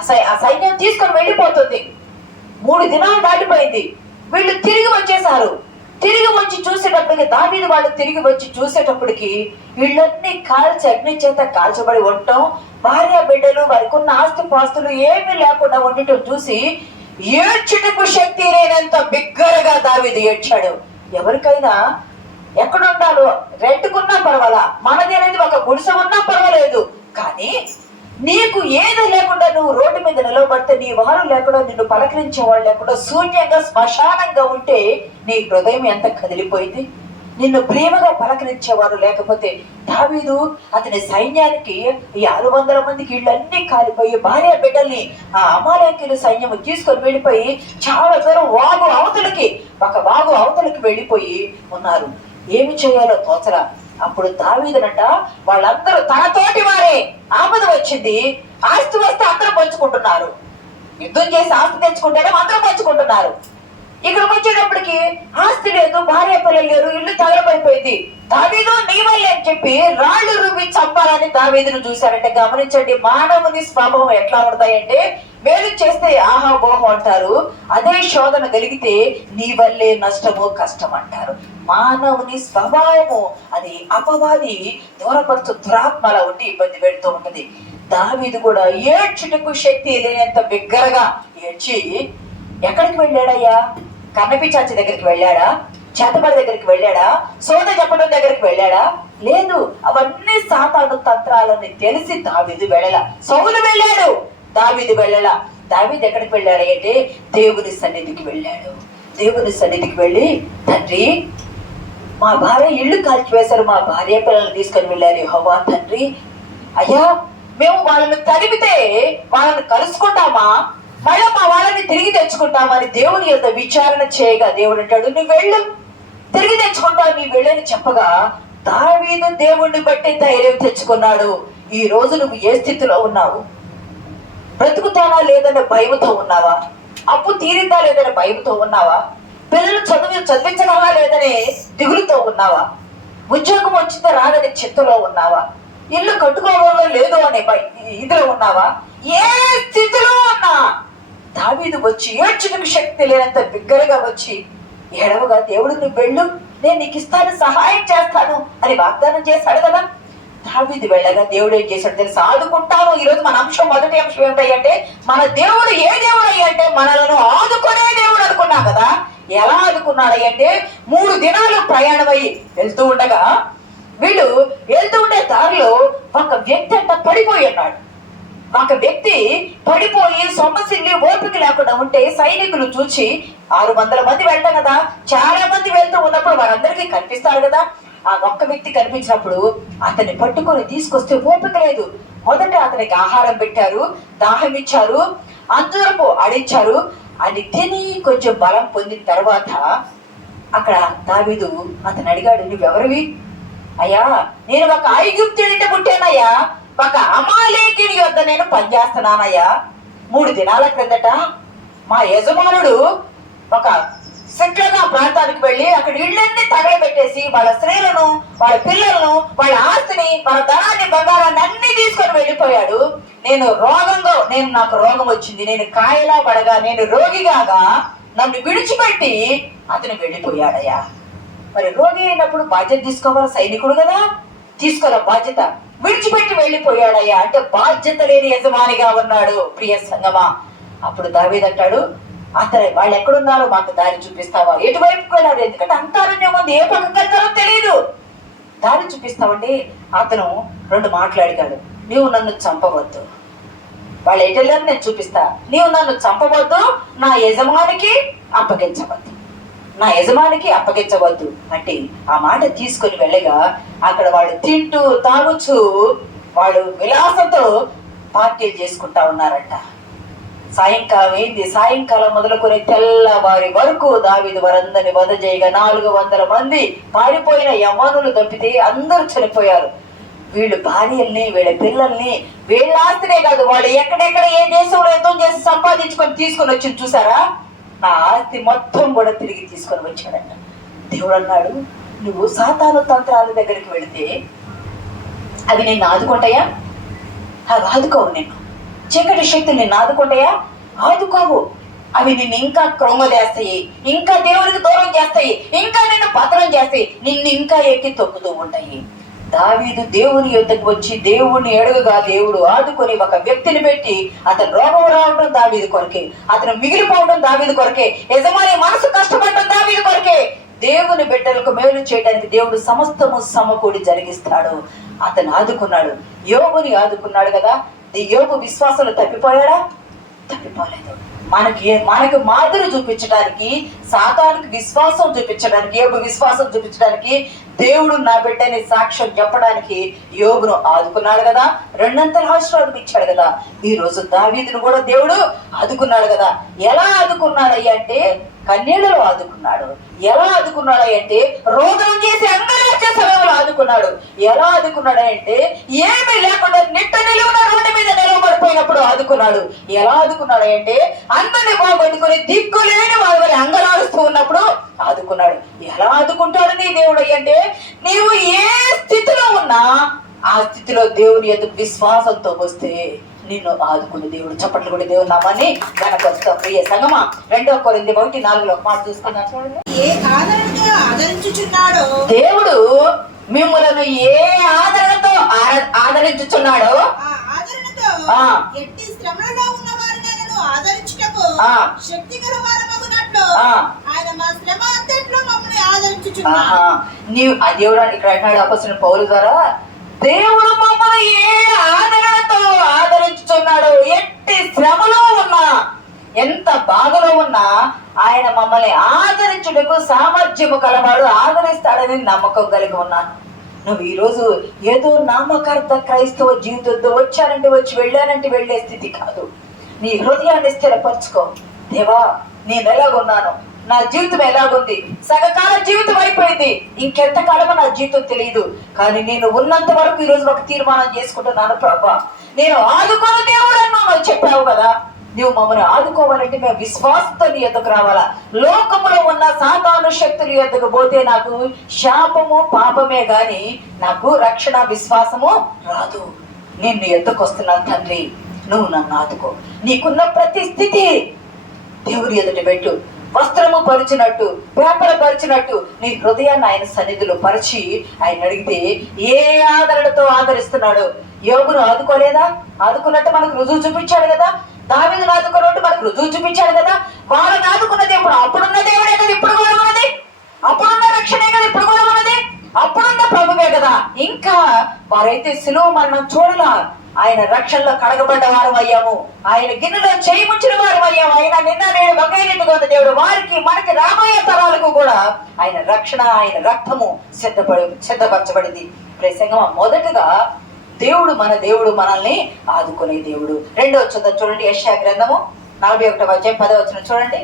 ఆ సైన్యం తీసుకొని వెళ్ళిపోతుంది. 3 దినాలు దాటిపోయింది. వీళ్ళు తిరిగి వచ్చేసారు. తిరిగి వచ్చి చూసేటప్పటికి, దావీదు వాళ్ళు తిరిగి వచ్చి చూసేటప్పటికి వీళ్ళన్నీ కాల్చి అగ్ని చేత కాల్చబడి ఉండటం, భార్య బిడ్డలు, వారికి ఉన్న ఆస్తి పాస్తులు ఏమీ లేకుండా ఉండటం చూసి ఏడ్చుటకు శక్తి లేనంత బిగ్గరగా దావీదు ఏడ్చాడు. ఎవరికైనా ఎక్కడుండాలో రెంట్కున్నా పర్వాలా, మనది అనేది ఒక గుడిసె ఉన్నా పర్వాలేదు, కానీ నీకు ఏది లేకుండా నువ్వు రోడ్డు మీద నిలబడితే, నీ వారు లేకుండా, నిన్ను పలకరించే వాళ్ళు లేకుండా, శూన్యంగా శ్మశానంగా ఉంటే నీ హృదయం ఎంత కదిలిపోయింది. నిన్ను ప్రేమగా పలకరించేవారు లేకపోతే దావీదు అతని సైన్యానికి ఈ 600 మందికి ఇళ్ళన్నీ కాలిపోయి భార్య బిడ్డల్ని ఆ అమాలేకీయుల సైన్యము తీసుకొని వెళ్ళిపోయి చాలా దూరం వాగు అవతలకి వెళ్ళిపోయి ఉన్నారు. ఏమి చేయాలో తోచరా. అప్పుడు దావీదునంట వాళ్ళందరూ తనతోటి వారే, ఆపద వచ్చింది, ఆస్తి వస్తే అందరూ పంచుకుంటున్నారు, యుద్ధం చేసి ఆస్తి తెచ్చుకుంటేనే అందరూ పంచుకుంటున్నారు. ఇక్కడికి వచ్చేటప్పటికి ఆస్తి లేదు, భార్య పిల్లలు లేరు, ఇల్లు తగలబడిపోయింది. దావీదు నీ వల్లే అని చెప్పి రాళ్ళు రువ్వి చంపాలని దావీదును చూశారంటే, గమనించండి మానవుని స్వభావం ఎట్లా ఉంటాయంటే మేలు చేస్తే ఆహా బోహో అంటారు, అదే శోధన కలిగితే నీ వల్లే నష్టము కష్టం అంటారు. మానవుని స్వభావము అది అపవాది దూరపడుతూ దురాత్మల ఉండి ఇబ్బంది పెడుతూ ఉంటది. దావీదు కూడా ఏడ్చుటకు శక్తి లేనంత బిగ్గరగా ఏడ్చి ఎక్కడికి వెళ్ళాడయ్యా? కన్నపిచాచి దగ్గరికి వెళ్ళాడా? చేతబడి దగ్గరికి వెళ్ళాడా? సోద చెప్పడం దగ్గరికి వెళ్ళాడా? లేదు. అవన్నీ సాతాను తంత్రాలని తెలిసి దావీదు వెళ్ళలా. సౌలు వెళ్ళాడు, దావీదు వెళ్ళలా. దావీదు ఎక్కడికి వెళ్ళాడు అంటే దేవుని సన్నిధికి వెళ్ళాడు. దేవుని సన్నిధికి వెళ్ళి, తండ్రి మా భార్య ఇల్లు కాల్చివేశారు, మా భార్య పిల్లల్ని తీసుకొని వెళ్ళారు యెహోవా తండ్రి. అయ్యా మేము వాళ్ళని తరిమితే వాళ్ళని కలుసుకుంటామా, మళ్ళీ మా వాళ్ళని తిరిగి తెచ్చుకుంటామా అని దేవుని యొక్క విచారణ చేయగా దేవుడు అంటాడు, నువ్వు వెళ్ళు, తిరిగి తెచ్చుకుంటావు, నీ వెళ్ళని చెప్పగా దావీదు దేవుణ్ణి బట్టి ధైర్యం తెచ్చుకున్నాడు. ఈ రోజు నువ్వు ఏ స్థితిలో ఉన్నావు? బ్రతుకుతానా లేదనే భయంతో ఉన్నావా? అప్పు తీరిందా లేదనే భయంతో ఉన్నావా? పిల్లలు చదివించగలనా లేదనే దిగులుతో ఉన్నావా? ఉద్యోగం వచ్చిందా రాదనే చింతలో ఉన్నావా? ఇల్లు కట్టుకోవాలో లేదో అనే ఇదిలో ఉన్నావా? ఏ స్థితిలో ఉన్నా దావీదు వచ్చి ఏడ్చుటకు శక్తి లేనంత బిగ్గరగా వచ్చి ఏడవగా దేవుడు నువ్వు వెళ్ళు, నేను నీకు ఇస్తాను, సహాయం చేస్తాను అని వాగ్దానం చేశాడు కదా. దావీదు వెళ్ళగా దేవుడు ఏం చేశాడు తెలుసా? ఆదుకుంటాను. ఈరోజు మన మొదటి అంశం ఏమిటంటే మన దేవుడు ఏ దేవుడు అయ్యంటే మనలను ఆదుకునే దేవుడు అనుకున్నాం కదా. ఎలా ఆదుకున్నాడు అంటే 3 దినాలు ప్రయాణమై వెళ్తూ ఉండగా వీళ్ళు వెళ్తూ ఉండే దారిలో ఒక వ్యక్తి అంట పడిపోయి ఉన్నాడు. ఒక వ్యక్తి పడిపోయి సొమ్మసిల్లి ఓపిక లేకుండా ఉంటే సైనికులు చూసి 600 మంది వెళ్తాం కదా, చాలా మంది వెళ్తూ ఉన్నప్పుడు వారందరికీ కనిపిస్తారు కదా. ఆ ఒక్క వ్యక్తి కనిపించినప్పుడు అతన్ని పట్టుకొని తీసుకొస్తే ఓపిక లేదు. మొదట అతనికి ఆహారం పెట్టారు, దాహం ఇచ్చారు, అంజూరపు ఆడించారు. అని తిని కొంచెం బలం పొందిన తర్వాత అక్కడ దావీదు అతను అడిగాడు, నువ్వెవరివి? అయ్యా నేను ఒక ఐగుప్తుడి పుట్టానయ్యా, ఒక అమాలేకీయుని యొద్ద నేను పనిచేస్తున్నానయ్యా. 3 దినాల క్రిందట మా యజమానుడు ఒక శిక్షగా ప్రాంతానికి వెళ్ళి అక్కడ ఇళ్ళన్నీ తగలబెట్టేసి వాళ్ళ స్త్రీలను, వాళ్ళ పిల్లలను, వాళ్ళ ఆస్తిని, వాళ్ళ ధనాన్ని, బంగారాన్ని అన్ని తీసుకొని వెళ్ళిపోయాడు. నాకు రోగం వచ్చింది, నేను కాయలా పడగా, నేను రోగిగాగా నన్ను విడిచిపెట్టి అతను వెళ్ళిపోయాడయ్యా. మరి రోగి అయినప్పుడు బాధ్యత తీసుకోవాలి, సైనికుడు కదా, తీసుకోవాలి బాధ్యత. విడిచిపెట్టి వెళ్ళిపోయాడయ్యా అంటే బాధ్యత లేని యజమానిగా ఉన్నాడు. ప్రియ సంగమా, అప్పుడు దావీదు అంటాడు, వాళ్ళు ఎక్కడున్నారో మాకు దారి చూపిస్తావా? ఎటువైపుకి వెళ్ళారు? ఎందుకంటే అంతారణ్యం ఉంది, ఏ పక్కకి వెళ్తారో తెలియదు. దారి చూపిస్తామండి. అతను 2 మాట్లాడాడు, నీవు నన్ను చంపవద్దు, వాళ్ళు ఎటు వెళ్ళారు నేను చూపిస్తా, నీవు నన్ను చంపవద్దు, నా యజమానికి అప్పగించవద్దు, నా యజమానికి అప్పగించవద్దు అంటే ఆ మాట తీసుకొని వెళ్ళగా అక్కడ వాళ్ళు తింటూ తాగుచూ వాళ్ళు విలాసంతో పార్టీలు చేసుకుంటా ఉన్నారంట. సాయంకాలం అయింది. సాయంకాలం మొదలుకొని తెల్లవారి వరకు దావీదు వారందరిని వధ చేయగా 400 మంది పారిపోయిన యవ్వనులు తప్పితే అందరూ చనిపోయారు. వీళ్ళు భార్యల్ని, వీళ్ళ పిల్లల్ని, వీళ్ళ ఆస్తినే కాదు, వాళ్ళు ఎక్కడెక్కడ ఏ దేశంలో యుద్ధం చేసి సంపాదించుకొని తీసుకొని వచ్చింది చూసారా, నా ఆస్తి మొత్తం కూడా తిరిగి తీసుకొని వచ్చాడంట. దేవుడు అన్నాడు, నువ్వు సాతాను తంత్రాల దగ్గరికి వెళితే అవి నిన్ను ఆదుకుంటాయా? అవి ఆదుకోవు. నిన్ను చీకటి శక్తులు నిన్ను ఆదుకుంటాయా? ఆదుకోవు. అవి నిన్ను ఇంకా క్రొంగదేస్తాయి, ఇంకా దేవునికి దూరం చేస్తాయి, ఇంకా నిన్ను పతనం చేస్తాయి, నిన్ను ఇంకా ఎక్కి తొక్కుతూ ఉంటాయి. దావీదు దేవుని యొద్దకు వచ్చి దేవుణ్ణి అడుగగా దేవుడు ఆదుకొని ఒక వ్యక్తిని పెట్టి అతను రోగం రావడం దావీదు కొరకే, అతను మిగిలిపోవడం దావీదు కొరకే, యజమాని మనసు కష్టపడడం దావీదు కొరకే. దేవుని బిడ్డలకు మేలు చేయడానికి దేవుడు సమస్తము సమకూడి జరిగిస్తాడు. అతను ఆదుకున్నాడు, యోబుని కదా. యోబు విశ్వాసంలో తప్పిపోయాడా? తప్పిపోలేదు. మనకి మాదిరి చూపించడానికి, సాతానికి విశ్వాసం చూపించడానికి, యోబు విశ్వాసం చూపించడానికి, దేవుడు నా బిడ్డని సాక్ష్యం చెప్పడానికి యోబును ఆదుకున్నాడు కదా, 2 ఆశీర్వాదం ఇచ్చాడు కదా. ఈ రోజు దావీదును కూడా దేవుడు ఆదుకున్నాడు కదా. ఎలా ఆదుకున్నాడయ్యా అంటే కన్నీళ్లలో ఆదుకున్నాడు. ఎలా ఆదుకున్నాడంటే రోదనం చేసి అంగలార్చే సమయంలో ఆదుకున్నాడు. ఎలా ఆదుకున్నాడంటే ఏమీ లేకుండా నిట్ట నిలువున రోడ్డు మీద నిలవబడిపోయినప్పుడు ఆదుకున్నాడు. ఎలా ఆదుకున్నాడంటే అందరిని బాగొట్టుకుని దిక్కులేని వారి అంగలారుస్తూ ఉన్నప్పుడు ఆదుకున్నాడు. ఎలా ఆదుకుంటాడు నీ దేవుడు అంటే నీవు ఏ స్థితిలో ఉన్నా ఆ స్థితిలో దేవుని ఎదుగు విశ్వాసంతో వస్తే నిన్ను ఆదుకున్న దేవుడు. చప్పట్లు కూడా దేవుడు నామాన్ని గణపరుస్తాం. ప్రియ సంగమా, 2 కొరింథీ 1:4 ఒక మాట చూసుకున్నా చూడండి. ఏ ఆదరణతో ఆదరించుచున్నాడో దేవుడు మిమ్మలను ఏ ఆదరణతో ఆదరించుచున్నాడో ఆ ఆదరణతో ఎట్టి శ్రమలలో ఉన్న వారిని ఆదరించుటకు శక్తి గల వారమగునట్లు ఆయన మా శ్రమ అంతట్లో మమ్మల్ని ఆదరించుచున్నాడు. నీవు ఆ దేవుడు ఇక్కడ అంటున్నాడు అపొస్తలుడైన పౌలు ద్వారా, దేవుడు మమ్మల్ని ఏ ఆదరణతో ఆదరించుచున్నాడు. ఎట్టి శ్రమలో ఉన్నా, ఎంత బాధలో ఉన్నా ఆయన మమ్మల్ని ఆదరించుటకు సామర్థ్యము కలవాడు, ఆదరిస్తాడని నమ్మకం కలిగి ఉన్నాను. నువ్వు ఈరోజు ఏదో నామకార్థ క్రైస్తవ జీవితంతో వచ్చానంటే వచ్చి వెళ్ళానంటే వెళ్ళే స్థితి కాదు. నీ హృదయాన్ని స్థిరపరచుకో. దేవా, నేను ఎలాగున్నాను, నా జీవితం ఎలాగుంది, సగకాల జీవితం అయిపోయింది, ఇంకెంతకాలమో నా జీవితం తెలియదు, కానీ నేను ఉన్నంత వరకు ఈరోజు ఒక తీర్మానం చేసుకుంటున్నాను. ప్రభా, నేను ఆదుకున్న దేవుడు అన్నావు చెప్పావు కదా. నువ్వు మమ్మల్ని ఆదుకోవాలంటే మేము విశ్వాసంతో నీ ఎద్దకు రావాలా. లోకములో ఉన్న సాతాను శక్తులు ఎద్దకు పోతే నాకు శాపము పాపమే గాని నాకు రక్షణ విశ్వాసము రాదు. నేను నీ ఎద్దకు వస్తున్నాను తండ్రి, నువ్వు నన్ను ఆదుకో. నీకున్న ప్రతి స్థితి దేవుడి ఎదుట పెట్టు. వస్త్రము పరిచినట్టు, పేపర్ పరిచినట్టు నీ హృదయాన్ని ఆయన సన్నిధిలో పరిచి ఆయన అడిగితే ఏ ఆదరణతో ఆదరిస్తున్నాడు. యోబును ఆదుకోలేదా? ఆదుకున్నట్టు మనకు రుజువు చూపించాడు కదా. దావీదును ఆదుకున్నట్టు మనకు రుజువు చూపించాడు కదా. వాళ్ళని ఆదుకున్న దేవుడు అప్పుడున్న దేవుడే కదా ఇప్పుడు కూడా ఉన్నది, అప్పుడున్న రక్షణే కదా ఇప్పుడు కూడా ఉన్నది, అప్పుడున్న ప్రభువే కదా. ఇంకా వారైతే శిలువ మరణం చూడలా, ఆయన రక్షణలో కడగబడ్డ వారం అయ్యాము, ఆయన గిన్నెలో చేయి ముంచిన వారం అయ్యాము. ఆయన నిన్న నేడు ఒకేట్టుగా ఉన్న దేవుడు. వారికి మనకి రాబోయే తరాలకు కూడా ఆయన రక్షణ, ఆయన రక్తము సిద్ధపరచబడింది. ప్రసంగం మొదటగా దేవుడు మన దేవుడు మనల్ని ఆదుకునే దేవుడు. 2వ వచనం చూడండి, యెషయా గ్రంథము 41వ అధ్యాయం 10వ వచనం చూడండి.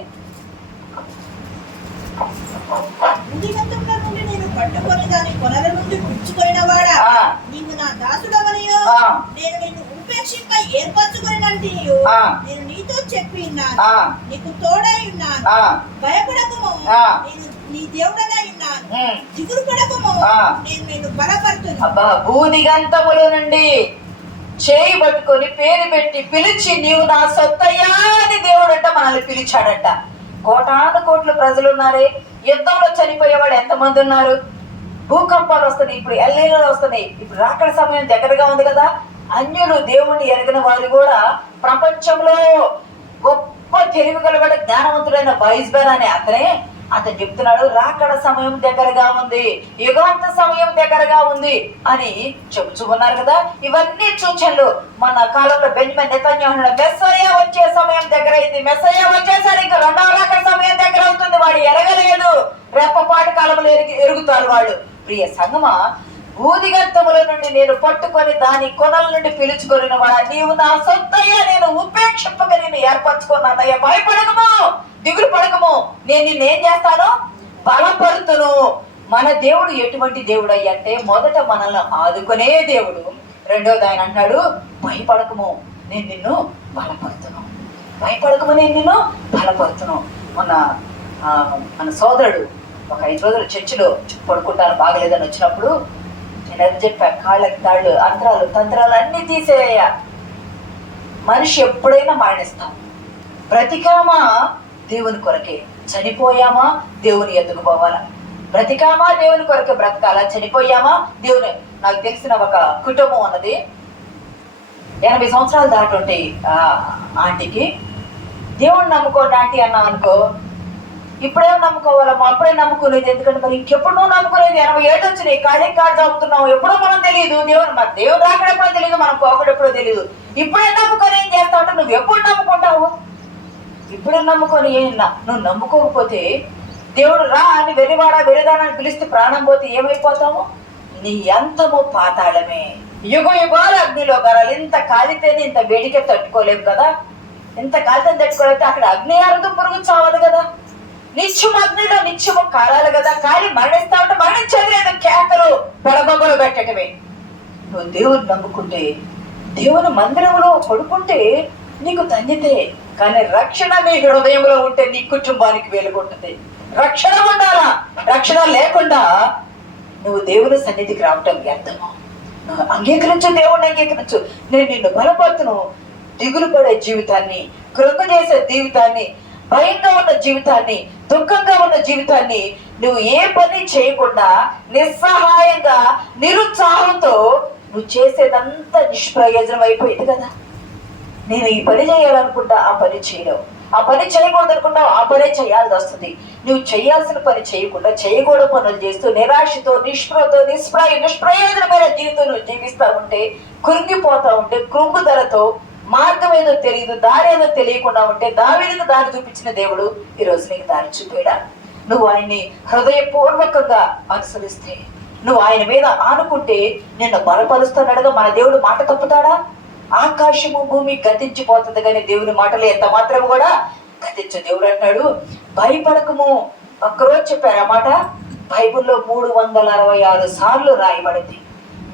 పట్టుకొని దాని కొనల నుండి పుచ్చుకొనిన వాడా, నీవు నా దాసుడవనియో, నేను నిన్ను ఉపేక్షింప ఏర్పరచుకొనినంటియో నేను నీతో చెప్పి ఉన్నాను, నీకు తోడై ఉన్నాను, భయపడకుము, నేను నీ దేవుడనై ఉన్నాను, దిగులు పడకుము, నేను నిన్ను బలపరుతును. అబ్బా, భూదిగంతముల నుండి చేయి పట్టుకొని పేరు పెట్టి పిలిచి నీవు నా సొత్తయ్యా అని దేవుడంట మనల్ని పిలిచాడంట. కోటాను కోట్ల ప్రజలు ఉన్నారే, యుద్ధంలో చనిపోయేవాడు ఎంతమంది ఉన్నారు, భూకంపాలు వస్తున్నాయి, ఇప్పుడు ఎల్లీలు వస్తున్నాయి, ఇప్పుడు రాకడ సమయం దగ్గరగా ఉంది కదా. అన్యులు దేవుణ్ణి ఎరగిన వారు కూడా ప్రపంచంలో గొప్ప తెలివి గలవాడు జ్ఞానవంతుడైన వైస్బెర్ అనే అతను చెప్తున్నాడు, రాకడ సమయం దగ్గరగా ఉంది, యుగాంత సమయం దగ్గరగా ఉంది అని చెబుతూ ఉన్నారు కదా. ఇవన్నీ సూచనలు. మన కాలంలో బెంజమిన్ నెతన్యాహు మెస్సయ్య వచ్చే సమయం దగ్గర అయింది, మెస్సయ్య వచ్చేసరి ఇంకా 2వ రాకడ సమయం దగ్గర అవుతుంది. వాడు ఎరగలేదు, రెప్పపాటి కాలంలో ఎరుగుతారు వాళ్ళు. ప్రియ సంగమా, భూదిగంతముల నుండి నేను పట్టుకొని దాని కొనల నుండి పిలుచుకొని వాడా, నీవు నా సొత్తయ్య, నేను ఉపేక్షింపక నేను ఏర్పరచుకున్నానయ్యా, భయపడకము, దిగులు పడకము, నేను నిన్నేం చేస్తాను, బలపరుతును. మన దేవుడు ఎటువంటి దేవుడు అయ్యంటే మొదట మనల్ని ఆదుకునే దేవుడు. 2వది ఆయన అన్నాడు, భయపడకము, నేను నిన్ను బలపరుతును, భయపడకము, నేను నిన్ను బలపరుతును. మన సోదరుడు ఒక 5 రోజులు చర్చిలో పడుకుంటాను బాగలేదని వచ్చినప్పుడు నేను అది చెప్పా, కాళ్ళకి తాళ్ళు, అంతరాలు తంత్రాలు అన్ని తీసేయ్యా. మనిషి ఎప్పుడైనా మరణిస్తాం, బ్రతికామా దేవుని కొరకే, చనిపోయామా దేవుని ఎద్దుకు పోవాలా. బ్రతికామా దేవుని కొరకే బ్రతకాలా, చనిపోయామా దేవుని. నాకు తెలిసిన ఒక కుటుంబం ఉన్నది, 80 సంవత్సరాలు దాటుంటే ఆంటీకి, దేవుణ్ణి నమ్ముకోండి ఆంటీ అన్నాం అనుకో, ఇప్పుడేమో నమ్ముకోవాలమ్మా, అప్పుడే నమ్ముకునేది, ఎందుకంటే మరి ఇంకెప్పుడు నువ్వు నమ్ముకునేది, 80 ఏళ్ళు వచ్చినాయి, కాళ్ళకి కాళ్ళు చదువుతున్నావు, ఎప్పుడో మనం తెలియదు, మరి దేవుడు రాకడెప్పుడో తెలియదు, మనం పోకడెప్పుడో తెలియదు. ఇప్పుడే నమ్ముకొని ఏం చేస్తావు అంటే నువ్వు ఎప్పుడు నమ్ముకుంటావు, ఇప్పుడే నమ్ముకొని నువ్వు నమ్ముకోకపోతే దేవుడు రా అని వెరివాడా వెరిదానని పిలిస్తే ప్రాణం పోతే ఏమైపోతావు, నీ అంతము పాతాళమే. యుగ యుగాలు అగ్నిలో కరాలి. ఇంత కాలితేనే ఇంత వేడికే తట్టుకోలేము కదా, ఇంత కాలితే తట్టుకోలేకపోతే అక్కడ అగ్ని అర్థం పురుగు చావదు కదా, నిత్యం అగ్నిలో నిత్యము కాలాలి కదా. కాలి మరణిస్తా ఉంటే మరణించేది లేదు, కేకలు పొడబొబ్బలు పెట్టటమే. నువ్వు దేవుని నమ్ముకుంటే, దేవుని మందిరంలో పడుకుంటే నీకు ధన్యతే. కానీ రక్షణ నీ హృదయంలో ఉంటే నీ కుటుంబానికి వెలుగుంటుంది. రక్షణ ఉండాలా, రక్షణ లేకుండా నువ్వు దేవుని సన్నిధికి రావటం వ్యర్థము. అంగీకరించు, దేవుణ్ణి అంగీకరించు. నేను నిన్ను బలపరుతును, దిగులు పడే జీవితాన్ని, కృంగజేసే జీవితాన్ని, భయంగా ఉన్న జీవితాన్ని, దుఃఖంగా ఉన్న జీవితాన్ని నువ్వు ఏ పని చేయకుండా నిస్సహాయంగా నిరుత్సాహంతో నువ్వు చేసేదంతా నిష్ప్రయోజనం అయిపోయింది కదా. నేను ఈ పని చేయాలనుకుంటా, ఆ పని చేయలేవు. ఆ పని చేయకూడదు అనుకుంటావు, ఆ పనే చేయాల్సి వస్తుంది. నువ్వు చేయాల్సిన పని చేయకుండా చేయకూడదు పనులు చేస్తూ నిరాశతో, నిష్ప్రతో, నిష్ప్రయోజనమైన జీవితం నువ్వు జీవిస్తా ఉంటే, కృంగిపోతా ఉంటే, కృంగుదలతో, మార్గం ఏదో తెలియదు, దారి ఏదో తెలియకుండా ఉంటే, దావీదుకు దారి చూపించిన దేవుడు ఈరోజు నీకు దారి చూపేడా? నువ్వు ఆయన్ని హృదయపూర్వకంగా అనుసరిస్తే, నువ్వు ఆయన మీద ఆనుకుంటే నిన్ను బలపరుస్తున్నాడుగా. మన దేవుడు మాట తప్పుతాడా? ఆకాశము భూమి గతించిపోతుంది కానీ దేవుని మాటలు ఎంత మాత్రం కూడా గతించు. దేవుడు అంటాడు, భయపడకము. ఒక్కరోజు చెప్పారు ఆ మాట. బైబిల్లో 366 సార్లు రాయబడింది.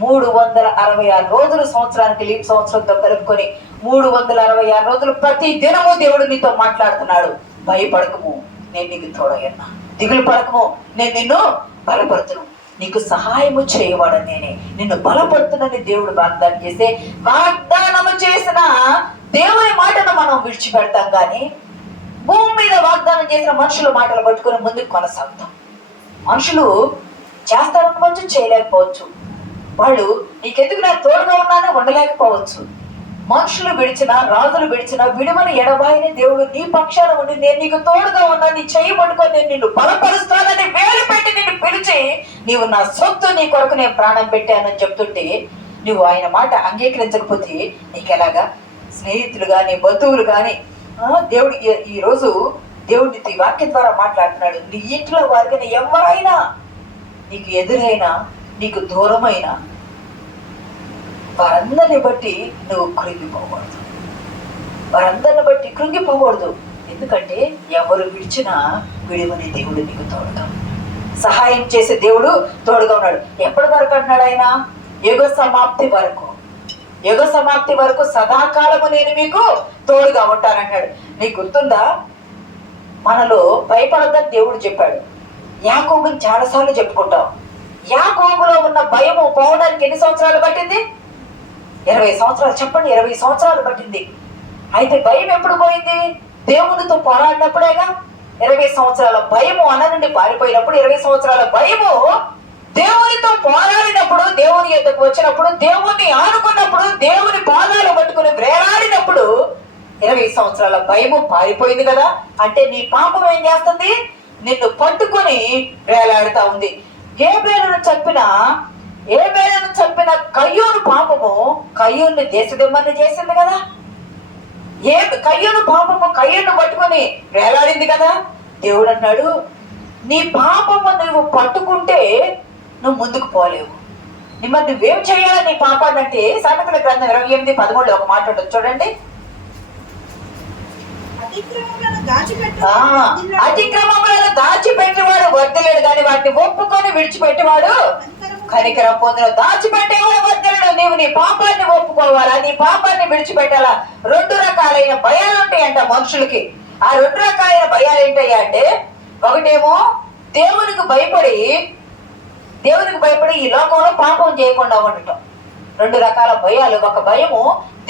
366 రోజులు, సంవత్సరానికి లీప్ సంవత్సరంతో కలుపుకొని 366 రోజులు ప్రతి దినము దేవుడు నీతో మాట్లాడుతున్నాడు. భయపడకము, నేను నీకు తోడయ్యన్నా. దిగులు పడకము, నేను నిన్ను బలపడుతును. నీకు సహాయము చేయవాడని నేనే, నిన్ను బలపడుతున్నని దేవుడు వాగ్దానం చేస్తే, వాగ్దానము చేసిన దేవుని మాటను మనం విడిచిపెడతాం కానీ భూమి మీద వాగ్దానం చేసిన మనుషుల మాటలు పట్టుకుని ముందుకు కొనసాగుతాం. మనుషులు చేస్తారనుకోవచ్చు, చేయలేకపోవచ్చు. వాళ్ళు నీకెందుకు నాకు తోడుగా ఉన్నానని ఉండలేకపోవచ్చు. మనుషులు విడిచిన, రాజులు విడిచిన, విడుమని ఎడబాయిని దేవుడు నీ పక్షాన ఉండి, నేను నీకు తోడుగా ఉన్నా, నీ చెయ్యి పట్టుకొని నేను నిన్ను బలపరుస్తానని వేలు పెట్టి నిన్ను పిలిచి, నీవు నా సొత్తు, నీ కొరకు నేను ప్రాణం పెట్టానని చెప్తుంటే నువ్వు ఆయన మాట అంగీకరించకపోతే నీకెలాగా? స్నేహితులు కానీ, బంధువులు కానీ, దేవుడు ఈరోజు దేవుడి ఈ వాక్యం ద్వారా మాట్లాడుతున్నాడు. నీ ఇంట్లో వారికి ఎవరైనా నీకు ఎదురైనా, నీకు దూరమైనా, వారందరిని బట్టి నువ్వు కృంగిపోకూడదు. వారందరిని బట్టి కృంగిపోకూడదు. ఎందుకంటే ఎవరు విడిచినా విడివని దేవుడు నీకు తోడుగా, సహాయం చేసే దేవుడు తోడుగా ఉన్నాడు. ఎప్పటి వరకు అంటున్నాడు ఆయన? యుగ సమాప్తి వరకు. యుగ సమాప్తి వరకు సదాకాలము నేను మీకు తోడుగా ఉంటానంటాడు. నీకు గుర్తుందా? మనలో భయపడద్దని దేవుడు చెప్పాడు. యాకోబుని చాలాసార్లు చెప్పుకుంటాం. యాకోబులో ఉన్న భయము పోవడానికి ఎన్ని సంవత్సరాలు పట్టింది? 20 సంవత్సరాలు. చెప్పండి, 20 సంవత్సరాలు పట్టింది. అయితే భయం ఎప్పుడు పోయింది? దేవునితో పోరాడినప్పుడేగా. 20 సంవత్సరాల భయము అన్న నుండి పారిపోయినప్పుడు, 20 సంవత్సరాల భయము దేవునితో పోరాడినప్పుడు, దేవుని యొద్దకు వచ్చినప్పుడు, దేవుణ్ణి ఆనుకున్నప్పుడు, దేవుని పాదాలు పట్టుకుని వేలాడినప్పుడు 20 సంవత్సరాల భయము పారిపోయింది కదా. అంటే నీ పాపం ఏం చేస్తుంది? నిన్ను పట్టుకొని వేలాడుతా ఉంది. హేబేలును చంపిన కయ్యూను పాపము కయ్యూన్ని దేశదిమ్మని చేసింది కదా. కయ్యూను పాపము కయ్యూను పట్టుకొని వేలాడింది కదా. దేవుడు అన్నాడు, నీ పాపము నువ్వు పట్టుకుంటే నువ్వు ముందుకు పోలేవు. మరి నువ్వేం చేయాలి నీ పాపాన్ని అంటే, సామెతల గ్రంథం 28:13 ఒక మాట ఉంటుంది చూడండి. అతిక్రమములను దాచిపెట్టేవాడు వర్ధిల్లేడు కానీ వాటిని ఒప్పుకొని విడిచిపెట్టేవాడు కనికరం పొందును. దాచిపెట్టేవాడు వర్ధిల్లేడు. నీవు నీ పాపాన్ని ఒప్పుకోవాలా, నీ పాపాన్ని విడిచిపెట్టాలా. 2 రకాలైన భయాలు ఉంటాయంట మనుషులకి. ఆ 2 రకాలైన భయాలు ఏంటయ్యా అంటే, ఒకటేమో దేవునికి భయపడి ఈ లోకంలో పాపం చేయకుండా ఉండటం. 2 రకాల భయాలు. ఒక భయము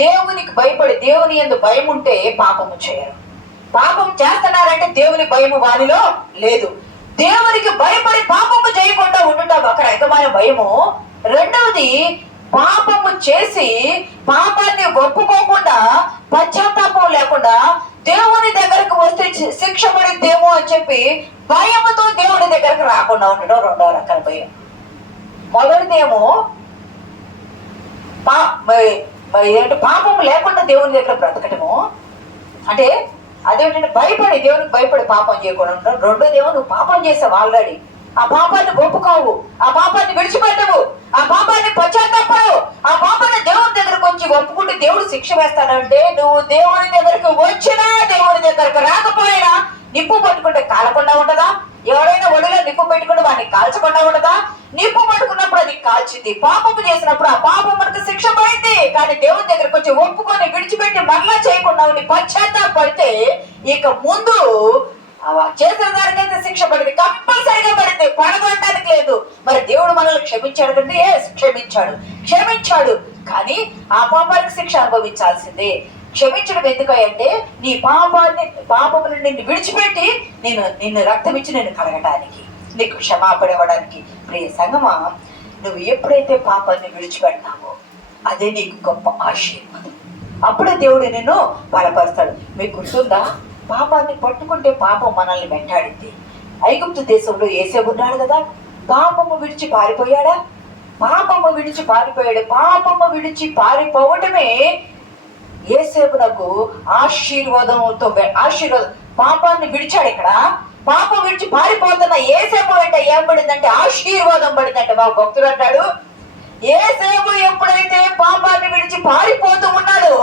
దేవునికి భయపడి, దేవుని యందు భయం ఉంటే పాపము చేయరు. పాపం చేస్తున్నారంటే దేవుని భయము వారిలో లేదు. దేవునికి భయపడి పాపము చేయకుండా ఉండటం ఒక రకమైన భయము. రెండవది, పాపము చేసి పాపాన్ని ఒప్పుకోకుండా, పశ్చాత్తాపం లేకుండా దేవుని దగ్గరకు వస్తే శిక్ష పడిద్దేమో అని చెప్పి భయముతో దేవుని దగ్గరకు రాకుండా ఉండడం 2వ రకాల భయం. మొదటిదేమో పాపం లేకుండా దేవుని దగ్గర బ్రతకటము. అంటే అదేంటంటే దేవునికి భయపడి పాపం చేయకుండా ఉండడం. రెండోదేమో నువ్వు పాపం చేసావు ఆల్రెడీ, ఆ పాపాన్ని ఒప్పుకోవు, ఆ పాపాన్ని విడిచిపెట్టవు, ఆ పాపాన్ని పశ్చాత్తాపడవు, ఆ పాపాన్ని దేవుని దగ్గరకు వచ్చి ఒప్పుకుంటే దేవుడు శిక్ష వేస్తాడంటే, నువ్వు దేవుని దగ్గరకు వచ్చినా దేవుని దగ్గరకు రాకపోయినా నిప్పు పట్టుకుంటే కాలకుండా ఉండదా? ఎవరైనా ఒడిలో నిప్పు పెట్టుకుంటే వాడిని కాల్చకుండా ఉండదా? నిప్పు పట్టుకున్నప్పుడు అది కాల్చింది. పాపము చేసినప్పుడు ఆ పాపం మనకు శిక్ష పడింది. కానీ దేవుని దగ్గరకు వచ్చి ఒప్పుకొని విడిచిపెట్టి మరలా చేయకుండా ఉండి పశ్చాత్తాపడితే ఇక ముందు చేసిన దానికైతే శిక్ష పడింది, కంపల్సరిగా పడింది, పడగొట్టడానికి లేదు. మరి దేవుడు మనల్ని క్షమించాడు అంటే క్షమించాడు. కానీ ఆ పాపానికి శిక్ష అనుభవించాల్సిందే. క్షమించడం ఎందుకంటే నీ పాపమును నిన్ను విడిచిపెట్టి నిన్ను రక్తం ఇచ్చి నేను కడగటానికి, నీకు క్షమాపణ ఇవ్వడానికి. ప్రియ సంగమా, నువ్వు ఎప్పుడైతే పాపాన్ని విడిచిపెడతావో అదే నీకు గొప్ప ఆశీర్వాదం. అప్పుడే దేవుడు నిన్ను బలపరుస్తాడు. మీకు గుర్తుందా, పాపాన్ని పట్టుకుంటే పాపం మనల్ని వెంటాడింది. ఐగుప్తు దేశంలో యోసేపు ఉన్నాడు కదా, పాపము విడిచి పారిపోయాడా? పాపము విడిచి పారిపోయాడు. పాపము విడిచి పారిపోవటమే యోసేపునకు ఆశీర్వాదంతో పాపాన్ని విడిచాడు. ఇక్కడ పాపం విడిచి పారిపోతున్న యోసేపు వెంట ఏం పడిందంటే ఆశీర్వాదం పడిందంటే. మా భక్తుడు అంటాడు, యోసేపు ఎప్పుడైతే పాపాన్ని విడిచి పారిపోతూ ఉన్నాడో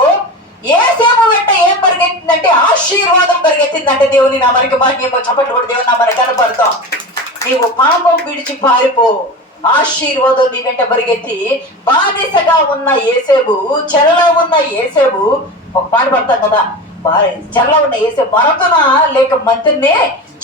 యోసేపు వెంట ఏం పరిగెత్తిందంటే ఆశీర్వాదం పరిగెత్తిందంటే. దేవుని నామానికి మహిమ. చప్పట్లు కూడా దేవుని నామానికి కనపడతాం. నీవు పాపం విడిచి పారిపో, ఆశీర్వాదం నీ వెంట పరిగెత్తి. బానిసగా ఉన్న యోసేపు, చెరలో ఉన్న యోసేపు, ఒక పాట పడతాం కదా, చెరలో ఉన్న యోసేపు మరొకన లేక మంత్రినే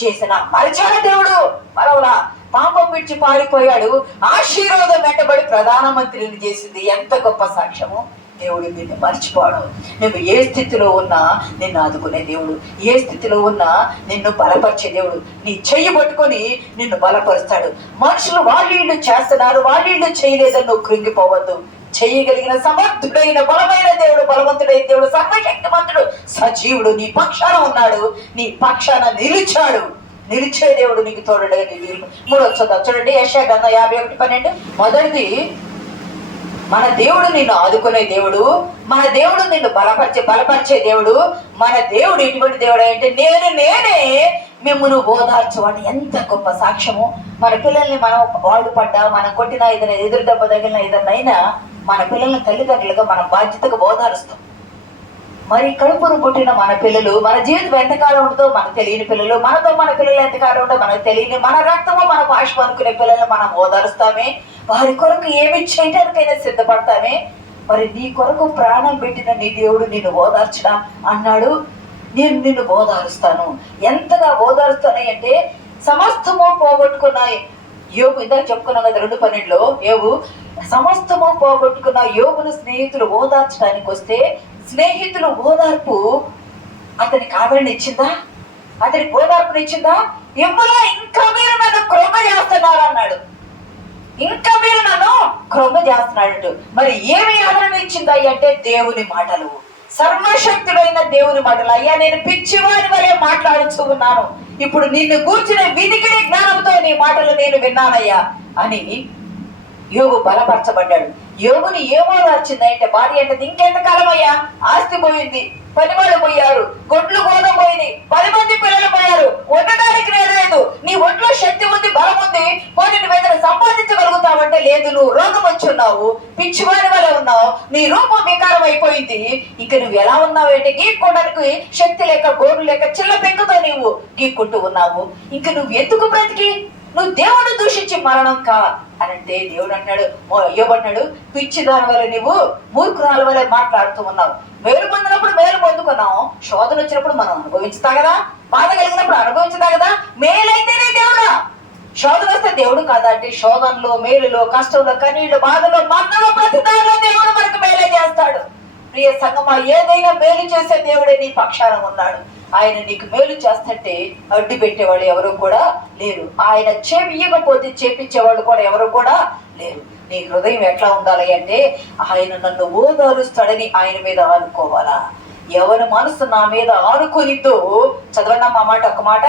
చేసిన మరిచాడు దేవుడు. మరవలా పాపం విడిచి పారిపోయాడు, ఆశీర్వాదం వెంటబడి ప్రధానమంత్రిని చేసింది. ఎంత గొప్ప సాక్ష్యము! దేవుడు నిన్ను మర్చిపోడు. నువ్వు ఏ స్థితిలో ఉన్నా నిన్ను ఆదుకునే దేవుడు, ఏ స్థితిలో ఉన్నా నిన్ను బలపరిచే దేవుడు. నీ చెయ్యి పట్టుకొని నిన్ను బలపరుస్తాడు. మనుషులు వాళ్ళు చేస్తున్నారు, వాళ్ళు చేయలేదని నువ్వు కృంగిపోవద్దు. చేయగలిగిన సమర్థుడైన బలమైన దేవుడు, బలవంతుడైన దేవుడు, సర్వశక్తిమంతుడు, సజీవుడు నీ పక్షాన ఉన్నాడు, నీ పక్షాన నిలిచాడు. నిలిచే దేవుడు నీకు తోడుగా. 3వ చూడండి, యెషయా గ్రంథం 51:12. మొదటిది, మన దేవుడు నిన్ను ఆదుకునే దేవుడు, మన దేవుడు నిన్ను బలపరిచే దేవుడు. మన దేవుడు ఎటువంటి దేవుడు అంటే నేనే మిమ్మల్ని ఓదార్చువాడు. ఎంత గొప్ప సాక్ష్యము! మన పిల్లల్ని మనం వాళ్ళు పడ్డా, మనం కొట్టినా, ఏదైనా ఎదురు దెబ్బ తగిలిన ఏదైనా మన పిల్లల్ని తల్లిదండ్రులుగా మనం బాధ్యతగా ఓదారుస్తాం. మరి కడుపును పుట్టిన మన పిల్లలు, మన జీవితం ఎంతకాలం ఉంటుందో మనకు తెలియని పిల్లలు, మనతో మన పిల్లలు ఎంతకాలం ఉంటుందో మనకు తెలియని, మన రక్తము మన భాష అనుకునే పిల్లల్ని మనం ఓదారుస్తామే. వారి కొరకు ఏమి చేయడానికైనా సిద్ధపడతామే. మరి నీ కొరకు ప్రాణం పెట్టిన నీ దేవుడు నిన్ను ఓదార్చడం అన్నాడు. నేను నిన్ను ఓదారుస్తాను. ఎంతగా ఓదారుస్తాను అంటే సమస్తము పోగొట్టుకున్న యోగు, ఇందాక చెప్పుకున్నాం కదా 2:12లో, యోగు సమస్తము పోగొట్టుకున్న యోగును స్నేహితులు ఓదార్చడానికి వస్తే స్నేహితులు ఓదార్పు అతనికి ఆదరణ ఇచ్చిందా? అతనికి ఓదార్పునిచ్చిందా? ఇవ్వలా. ఇంకా మీరు నన్ను కృప చేస్తున్నారు అన్నాడు. ఇంకా మీరు నన్ను కృప చేస్తున్నాడు. మరి ఏమి ఆదరణ ఇచ్చిందా అంటే దేవుని మాటలు, సర్వశక్తుడైన దేవుని మాటలు. అయ్యా, నేను పిచ్చివారి వలె మాట్లాడుతూ ఉన్నాను, ఇప్పుడు నిన్ను కూర్చున్న వినికిడి జ్ఞానంతో నీ మాటలు నేను విన్నానయ్యా అని యోగు బలపరచబడ్డాడు. యోగుని ఏమో వచ్చింది అంటే భార్య అంటే ఇంకెంతకాలం అయ్యా, ఆస్తి పోయింది, పని వాళ్ళు పోయారు, గొడ్లు గోధుమ పోయింది, 10 మంది పిల్లలు పోయారు, ఉండడానికి లేదు, నీ ఒంట్లో శక్తి ఉంది, బలం ఉంది, పోనీ నువ్వు ఏదైనా సంపాదించగలుగుతావంటే లేదు, నువ్వు రోగం వచ్చి ఉన్నావు, పిచ్చివాడి వల్ల ఉన్నావు, నీ రూపం వికారం అయిపోయింది, ఇంక నువ్వు ఎలా ఉన్నావు అంటే గీక్కోవడానికి శక్తి లేక, గోరు లేక, చిల్ల పెంకుతో నీవు గీక్కుంటూ ఉన్నావు. ఇంక నువ్వు ఎందుకు బ్రతికి నువ్వు దేవుని దూషించి మరణం కా అనంటే దేవుడు అన్నాడు, యోబన్నాడు, పిచ్చి దాని వల్ల నువ్వు మూర్ఖురాల వల్ల మాట్లాడుతూ ఉన్నావు. మేలు పొందినప్పుడు మేలు పొందుకున్నావు, శోధన వచ్చినప్పుడు మనం అనుభవించుతా కదా, బాధ కలిగినప్పుడు అనుభవించుతా కదా. మేలైతేనే దేవుడా, శోధన వస్తే దేవుడు కాదా అంటే శోధనలో, మేలులో, కష్టంలో, కన్నీళ్ళు, బాధలో, మరణంలో, ప్రతి దానిలో దేవుడు మనకు మేలే చేస్తాడు. ప్రియ సంగమా, ఏదైనా మేలు చేసే దేవుడే నీ పక్షాన ఉన్నాడు. ఆయన నీకు మేలు చేస్తుంటే అడ్డు పెట్టేవాళ్ళు ఎవరు కూడా లేరు. ఆయన చెయ్యకపోతే చేపించేవాళ్ళు కూడా ఎవరు కూడా లేరు. నీ హృదయం ఎట్లా ఉండాలి అంటే ఆయన నన్ను ఓదారుస్తాడని ఆయన మీద ఆనుకోవాలా. ఎవరి మనసు నా మీద ఆనుకునితో చదవండి మా మాట, ఒక మాట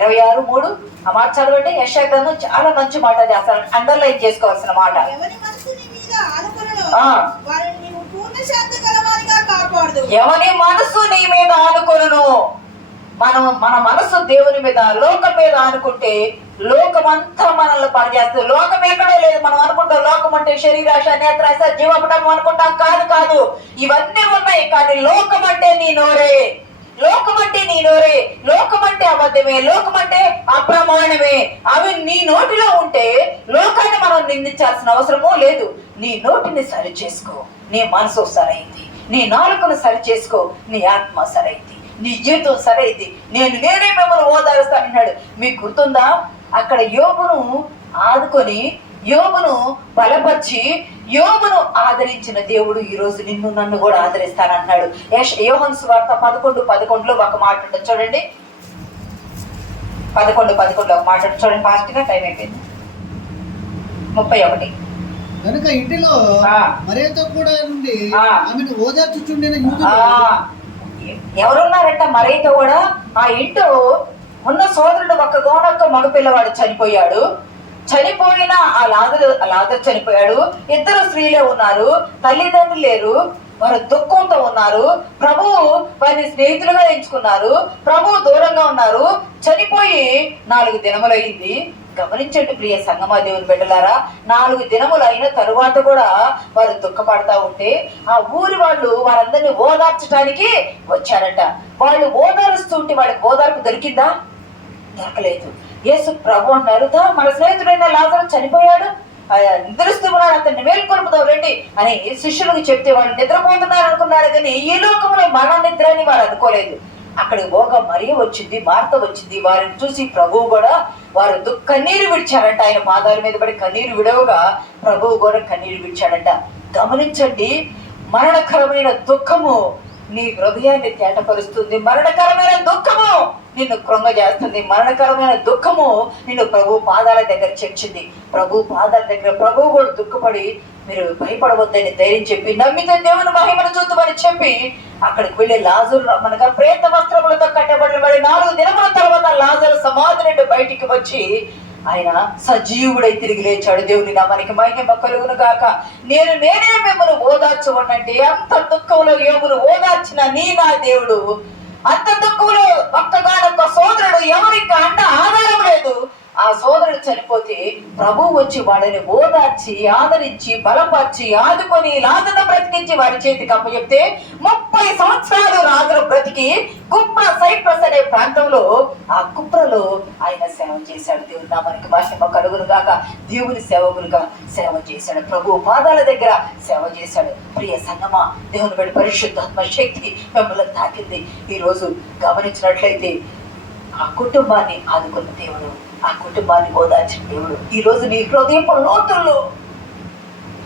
26:3 ఆ మాట చదవండి. యెషయా గ్రంథం చాలా మంచి మాట చేస్తాను, అండర్లైన్ చేసుకోవాల్సిన మాట. ఎవరి మనసు నీ మీద ఆనుకొనును. మన మనసు దేవుని మీద, లోకం మీద ఆనుకుంటే లోకమంతా మనల్ని పనిచేస్తుంది. లోకం ఎక్కడో లేదు. మనం అనుకుంటాం లోకం అంటే శరీరాశ, నేత్రాశ, జీవపటం అనుకుంటాం. కాదు, ఇవన్నీ ఉన్నాయి. కానీ లోకం అంటే నీ నోరే, లోకం అంటే నీ నోరే, లోకం అంటే అబద్ధమే, లోకం అంటే అప్రమాణమే. అవి నీ నోటిలో ఉంటే లోకాన్ని మనం నిందించాల్సిన అవసరమూ లేదు. నీ నోటిని సరి చేసుకో, నీ మనసు సరైంది, నీ నాలుకను సరి చేసుకో, నీ ఆత్మ సరైంది, నీ జీవితం సరైంది. నేనే మిమ్మల్ని ఓదారుస్తానన్నాడు. మీకు గుర్తుందా, అక్కడ యోబును ఆదుకొని యోబును బలపరిచి యోబును ఆదరించిన దేవుడు ఈ రోజు నిన్ను నన్ను కూడా ఆదరిస్తానంటున్నాడు. యోహాను సువార్త 11:11 ఒక మాట ఉంటుంది చూడండి. 11:11 ఒక మాట చూడండి. ఫాస్ట్ గా టైం అయిపోయింది. 31 కనుక ఇంటిలో మరియతో కూడా నుండి ఆమెను ఓదార్చుచుండిన యూదులు ఎవరున్నారంట? మరియతో కూడా ఆ ఇంట్లో ఉన్న సోదరుడు ఒక్క మగపిల్లవాడు చనిపోయాడు. చనిపోయిన ఆ లాజరు చనిపోయాడు. 2 స్త్రీలే ఉన్నారు, తల్లిదండ్రులు లేరు, వారు దుఃఖంతో ఉన్నారు. ప్రభువు వారిని స్నేహితులుగా ఎంచుకున్నారు. ప్రభువు దూరంగా ఉన్నారు. చనిపోయి 4 దినములైంది. గమనించండి ప్రియ సంగమా దేవుని బిడ్డలారా, 4 దినములు అయిన తరువాత కూడా వారు దుఃఖపడతా ఉంటే ఆ ఊరి వాళ్ళు వారందరినీ ఓదార్చడానికి వచ్చారట. వాళ్ళు ఓదారుస్తుంటే వాళ్ళకి ఓదార్పు దొరికిందా? దొరకలేదు. యేసు ప్రభు అన్నారు, మన స్నేహితుడైన లాజరు చనిపోయాడు, నిద్రిస్తున్నాడు, అతన్ని మేల్కొల్పుదాం రండి అని శిష్యులకు చెప్తే వాళ్ళు నిద్రపోతున్నారు అనుకున్నారు. కానీ ఈ లోకంలో మరణ నిద్ర అని వారు అనుకోలేదు. అక్కడికి పోగా మరియ వచ్చింది, మార్త వచ్చింది. వారిని చూసి ప్రభువు కూడా వారు కన్నీరు విడిచారంట. ఆయన పాదాల మీద పడి కన్నీరు విడవగా ప్రభువు కూడా కన్నీరు విడిచాడంట. గమనించండి, మరణకరమైన దుఃఖము నీ హృదయాన్ని తేటపరుస్తుంది. మరణకరమైన దుఃఖము నిన్ను కృంగజేస్తుంది. మరణకరమైన దుఃఖము నిన్ను ప్రభు పాదాల దగ్గర చేర్చింది. ప్రభు పాదాల దగ్గర ప్రభువు కూడా దుఃఖపడి మీరు భయపడవద్దని ధైర్యం చెప్పి నమ్మితే దేవుని మహిమను చూద్దామని చెప్పి అక్కడికి వెళ్ళి లాజరు రమ్మనగా ప్రేత వస్త్రములతో కట్టబడిన 4 దినముల తర్వాత లాజరు సమాధి నుండి బయటికి వచ్చి ఆయన సజీవుడై తిరిగి లేచాడు. దేవుని నామానికి మహిమ కలుగును గాక. నేనే మిమ్మల్ని ఓదార్చువనంటే అంత దుఃఖంలో యోబును ఓదార్చిన నా దేవుడు, అంత దుఃఖంలో ఒక్కగానొక్క సోదరుడు ఎవరికి అండ ఆధారం లేదు. ఆ సోదరుడు చనిపోతే ప్రభువు వచ్చి వాళ్ళని ఓదార్చి ఆదరించి బలపరిచి ఆదుకొని లాజరును బ్రతికించి వారి చేతికి అప్పచెప్తే 30 సంవత్సరాలు లాజరు బ్రతికి కుప్ర సైప్రస్ అనే ప్రాంతంలో ఆ కుప్రలో ఆయన సేవ చేశాడు. దేవుని నామానికి మహిమ కలుగును గాక. దేవుని సేవకులుగా సేవ చేశాడు. ప్రభు పాదాల దగ్గర సేవ చేశాడు. ప్రియ సంగమా, దేవుని బట్టి పరిశుద్ధాత్మ శక్తి మిమ్మల్ని తాకింది. ఈ రోజు గమనించినట్లయితే ఆ కుటుంబాన్ని ఆదుకున్న దేవుడు, ఆ కుటుంబాన్ని ఓదార్చిన దేవుడు. ఈ రోజు నీ హృదయపు లోతుల్లో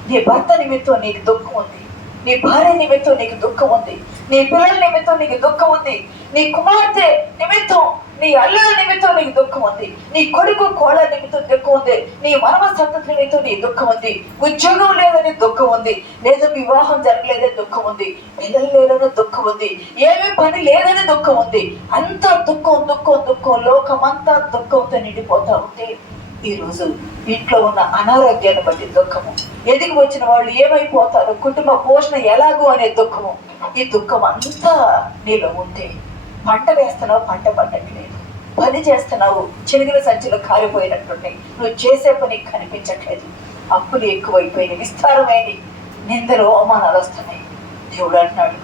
నీ భర్త నిమిత్తం నీకు దుఃఖం ఉంది, నీ భార్య నిమిత్తం నీకు దుఃఖం ఉంది, నీ పిల్లల నిమిత్తం నీకు దుఃఖం ఉంది, నీ కుమార్తె నిమిత్తం, నీ అల్లుల నిమిత్తం నీకు దుఃఖం ఉంది, నీ కొడుకు కోళ్ళ నిమిత్తం దుఃఖం ఉంది, నీ మనవ సంతతి నిమిత్తం నీ దుఃఖం ఉంది, ఉద్యోగం లేదని దుఃఖం ఉంది, లేదా వివాహం జరగలేదని దుఃఖం ఉంది, పిల్లలు లేదని దుఃఖం ఉంది, ఏమీ పని లేదని దుఃఖం ఉంది. అంతా దుఃఖం దుఃఖం దుఃఖం, లోకమంతా దుఃఖంతో నిండిపోతా ఉంటే ఈ రోజు ఇంట్లో ఉన్న అనారోగ్యాన్ని బట్టి దుఃఖము, ఎదిగి వచ్చిన వాళ్ళు ఏమైపోతారు, కుటుంబ పోషణ ఎలాగో అనే దుఃఖము, ఈ దుఃఖం అంతా నీలో ఉంటే పంట వేస్తున్నావు, పంట పండట్లేదు, పని చేస్తున్నావు, చినిగిన సంచులు కారిపోయినట్టుంటాయి, నువ్వు చేసే పని కనిపించట్లేదు, అప్పులు ఎక్కువైపోయిన విస్తారమైనవి, నిందలు అవమానాలు వస్తున్నాయి. దేవుడు అంటున్నాడు,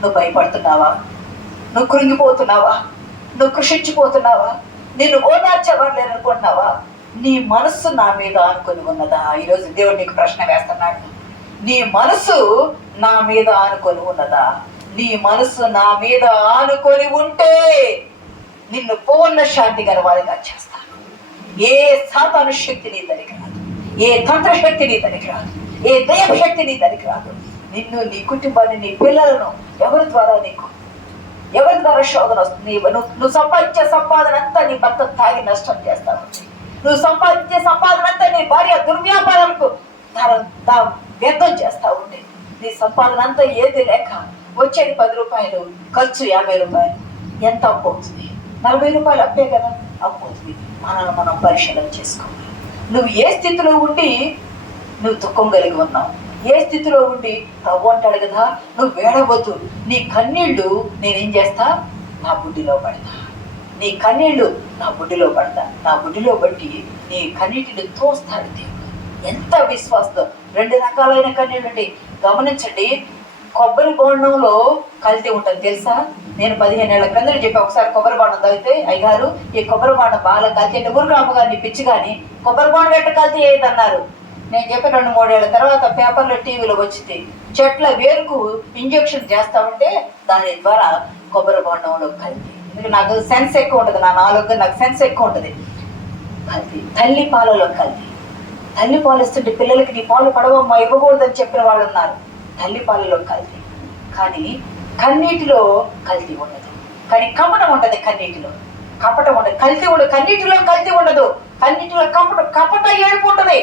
నువ్వు భయపడుతున్నావా, నువ్వు కృంగిపోతున్నావా, నువ్వు కృషించిపోతున్నావా, నిన్ను ఓదార్చేవాడు లేరనుకుంటున్నావా, నీ మనస్సు నా మీద ఆనుకొని ఉన్నదా? ఈరోజు దేవుడు నీకు ప్రశ్న వేస్తున్నాడు. నీ మనసు నా మీద ఆనుకొని ఉన్నదా? నీ మనసు నా మీద ఆనుకొని ఉంటే నిన్ను పూర్ణ శాంతి గలవాడిగా చేస్తాను. ఏ సాతాను శక్తి నీ దరికి రాదు, ఏ తంత్రశక్తి నీ దరికి రాదు, ఏ దైవశక్తి నీ దరికి రాదు. నిన్ను, నీ కుటుంబాన్ని, నీ పిల్లలను ఎవరి ద్వారా శోధన వస్తుంది? నువ్వు సంపాదించే సంపాదన అంతా నీ భర్త తాగి నష్టం చేస్తావు. నువ్వు సంపాదించే సంపాదన అంతా నీ భార్య దుర్వ్యాపారాలకు వ్యర్థం చేస్తా ఉంటే, నీ సంపాదన అంతా ఏది లేక వచ్చేది 10 రూపాయలు, ఖర్చు 50 రూపాయలు, ఎంత అప్పు అవుతుంది? 40 రూపాయలు అప్పే కదా అప్పు అవుతుంది. మనల్ని మనం పరిశీలన చేసుకోవాలి. నువ్వు ఏ స్థితిలో ఉండి నువ్వు దుఃఖం కలిగి ఉన్నావు, ఏ స్థితిలో ఉండి ప్రభు అంటాడు కదా, నువ్వు వేడవద్దు, నీ కన్నీళ్లు నేనేం చేస్తా, నా బుడ్డిలో పడతా, నీ కన్నీళ్లు నా బుడ్డిలో పడతా, నా బుడ్డిలో బట్టి నీ కన్నీటిని తోస్తాడు దేవుడు. ఎంత విశ్వాసం! 2 రకాలైన కన్నీళ్ళు ఉంటాయి. గమనించండి, కొబ్బరి బోండంలో కల్తీ ఉంటుంది తెలుసా? నేను 15 ఏళ్ల క్రిందట చెప్పి ఒకసారి కొబ్బరి బోండం తాగితే, అయ్యగారు ఈ కొబ్బరి బోండం బాగా కల్తీ అంటే ఊరికి అమ్మగారిని పిచ్చి కానీ కొబ్బరి బోండం ఎట్ట కల్తీ అయ్యేది అన్నారు. నేను చెప్పి 2-3 ఏళ్ల తర్వాత పేపర్లో టీవీలో వచ్చింది, చెట్ల వేరుకు ఇంజెక్షన్ చేస్తా ఉంటే దాని ద్వారా కొబ్బరి బోండంలో కల్తీ. నాకు సెన్స్ ఎక్కువ ఉంటుంది, నా నాలుగు నాకు సెన్స్ ఎక్కువ ఉంటుంది. కల్తీ. తల్లి పాలలో కల్తీ, తల్లి పాలు ఇస్తుంటే పిల్లలకి నీ పాలు పడవమ్మా ఇవ్వకూడదని చెప్పిన వాళ్ళు ఉన్నారు. తల్లి పాలలో కల్తీ, కానీ కన్నీటిలో కల్తీ ఉండదు. కానీ కపటం ఉండదు, కన్నీటిలో కపటం ఉండదు. కల్తీ ఉండదు, కన్నీటిలో కల్తీ ఉండదు. కన్నీటిలో కపట ఏడుపు ఉంటుంది,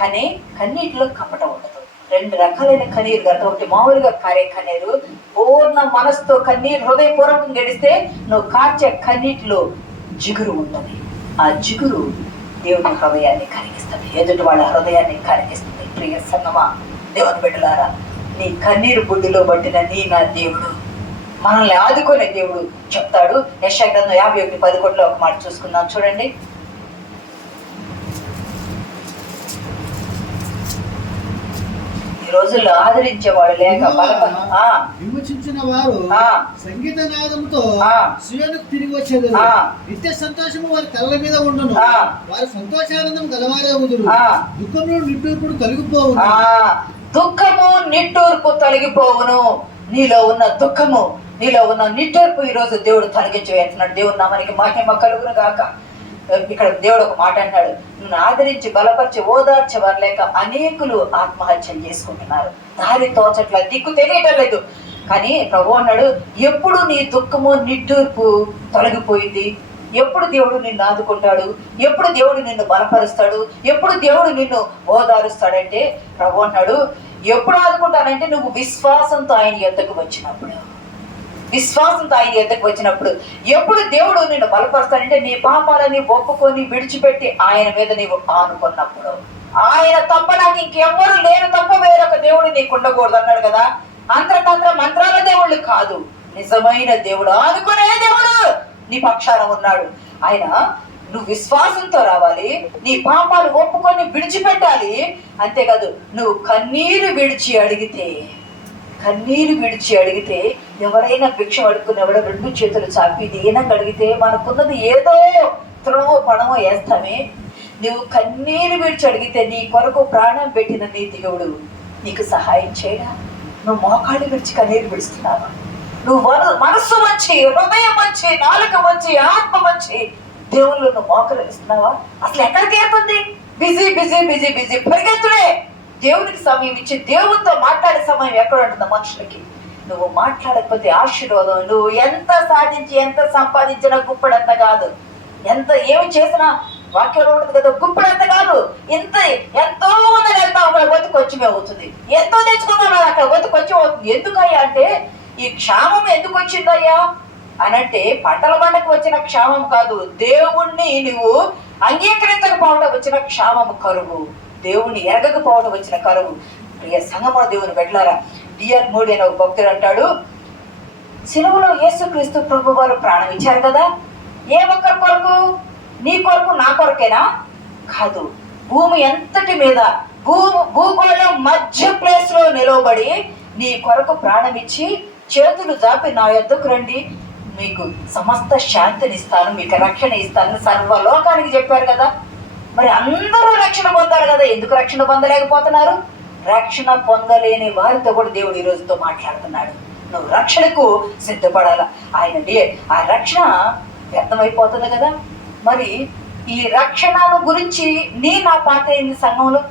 కానీ కన్నీటిలో కపటం ఉండదు. రెండు రకాలైన కన్నీరు కదా. ఒకటి మామూలుగా కారే కన్నీరు, పూర్ణ మనసుతో కన్నీరు హృదయపూర్వకంగా గడిస్తే నువ్వు కార్చే కన్నీటిలో జిగురు ఉంటుంది. ఆ జిగురు దేవుని హృదయాన్ని కరిగిస్తుంది, ఎదుటి వాళ్ళ హృదయాన్ని కరిగిస్తుంది. ప్రియ సంగమా, దేవుని బిడ్డలారా, నీ కన్నీరు బుడ్డిలో పట్టిన నా దేవుడు, మనల్ని ఆదుకునే దేవుడు చెప్తాడు. యెషయా గ్రంథం 51:11 ఒక మాట చూసుకుందాం, చూడండి. ఈ రోజుల్లో ఆదరించేవాడు లేక విమర్శించిన వారు సంగీత నాదముతో సియోనుకు తిరిగి వచ్చేది. నిత్య సంతోషము వారి కళ్ళ మీద ఉండును, వారి సంతోషానందం గలవారగుదురు. దుఃఖము నిట్టూర్పుడు తొలగిపోవును. దుఃఖము నిట్టూర్పు తొలగిపోవును. నీలో ఉన్న దుఃఖము, నీలో ఉన్న నిట్టూర్పు ఈ రోజు దేవుడు తొలగించి వేస్తున్నాడు. దేవుడు నామానికి మహిమ కలుగును గాక. ఇక్కడ దేవుడు ఒక మాట అంటాడు, నువ్వు ఆదరించి బలపరిచి ఓదార్చేవారు లేక అనేకులు ఆత్మహత్యలు చేసుకుంటున్నారు. దారి తోచట్ల, దిక్కు తెలియటం లేదు. కానీ ప్రభు అన్నాడు, ఎప్పుడు నీ దుఃఖము నిట్టూర్పు తొలగిపోయింది, ఎప్పుడు దేవుడు నిన్ను ఆదుకుంటాడు, ఎప్పుడు దేవుడు నిన్ను బలపరుస్తాడు, ఎప్పుడు దేవుడు నిన్ను ఓదారుస్తాడంటే ప్రభు అన్నాడు, ఎప్పుడు ఆదుకుంటానంటే నువ్వు విశ్వాసంతో ఆయన యొద్దకు వచ్చినప్పుడు. విశ్వాసంతో ఆయన ఎద్దకు వచ్చినప్పుడు. ఎప్పుడు దేవుడు నిన్ను బలపరుస్తాడంటే నీ పాపాలని ఒప్పుకొని విడిచిపెట్టి ఆయన మీద నీవు ఆనుకున్నప్పుడు. ఆయన తప్ప నాకు ఇంకెవ్వరు లేరు, తప్ప వేరొక దేవుడు నీకు ఉండకూడదు అన్నాడు కదా. అంతరంతంత్ర మంత్రాల దేవుళ్ళు కాదు, నిజమైన దేవుడు, ఆనుకునే దేవుడు నీ పక్షాన ఉన్నాడు. ఆయన నువ్వు విశ్వాసంతో రావాలి, నీ పాపాలు ఒప్పుకొని విడిచిపెట్టాలి. అంతేకాదు, నువ్వు కన్నీరు విడిచి అడిగితే ఎవరైనా భిక్ష అడుక్కునేవాడు రెండు చేతులు చాపి దీనంగా అడిగితే మనకున్నది ఏదో తృణమో పణమో వేస్తామే. నువ్వు కన్నీరు విడిచి అడిగితే నీ కొరకు ప్రాణం పెట్టిన నీ దేవుడు నీకు సహాయం చేయడా? నువ్వు మోకాళ్ళు విడిచి కన్నీరు విడుస్తున్నావా? నువ్వు మనస్సు మంచి, హృదయం మంచి, నాలుక మంచి, ఆత్మ మంచి దేవుళ్ళు నువ్వు మోకరిస్తున్నావా? అసలు ఎక్కడికి వెళ్తుంది? బిజీ బిజీ బిజీ బిజీ పరిగెత్తుడే. దేవునికి సమయం ఇచ్చి దేవునితో మాట్లాడే సమయం ఎక్కడ ఉంటుందో మనుషులకి. నువ్వు మాట్లాడకపోతే ఆశీర్వాదం, నువ్వు ఎంత సాధించి ఎంత సంపాదించినా గుప్పడంత కాదు, ఎంత ఏమి చేసినా వాక్యంలో ఉంటుంది కదా, గుప్పడంత కాదు. ఎంతో ఉన్నది ఎంత అక్కడ బతుకు వచ్చి అవుతుంది, ఎంతో తెచ్చుకున్నాను అక్కడ బతుకు వచ్చి అవుతుంది. ఎందుకయ్యా అంటే ఈ క్షామం ఎందుకు వచ్చిందయ్యా అనంటే పంటల పంటకు వచ్చిన క్షామం కాదు, దేవుణ్ణి నువ్వు అంగీకరించకపోవడం వచ్చిన క్షామము, కరువు, దేవుణ్ణి ఎరగకపోవడం వచ్చిన కరువు. ప్రియ సంగమా, దేవుని బిడ్డలారా, డిఆర్ మోడీ అనే ఒక భక్తుడు అంటాడు, సిలువలో యేసుక్రీస్తు ప్రభు వారు ప్రాణం ఇచ్చారు కదా, ఏ ఒక్కరి కొరకు? నీ కొరకు, నా కొరకేనా? కాదు. భూమి ఎంతటి మీద భూగోళం మధ్య ప్లేస్ లో నిలవబడి నీ కొరకు ప్రాణం ఇచ్చి చేతులు జాపి నా యొద్దకు రండి, మీకు సమస్త శాంతిని ఇస్తాను, మీకు రక్షణ ఇస్తాను సర్వలోకానికి చెప్పారు కదా. మరి అందరూ రక్షణ పొందాలి కదా, ఎందుకు రక్షణ పొందలేకపోతున్నారు? రక్షణ పొందలేని వారితో కూడా దేవుడు ఈ రోజుతో మాట్లాడుతున్నాడు. నువ్వు రక్షణకు సిద్ధపడాలా. ఆ రక్షణ వ్యర్థమైపోతుంది కదా. మరి ఈ రక్షణను గురించి నా పాత్ర ఏంది? సంఘంలో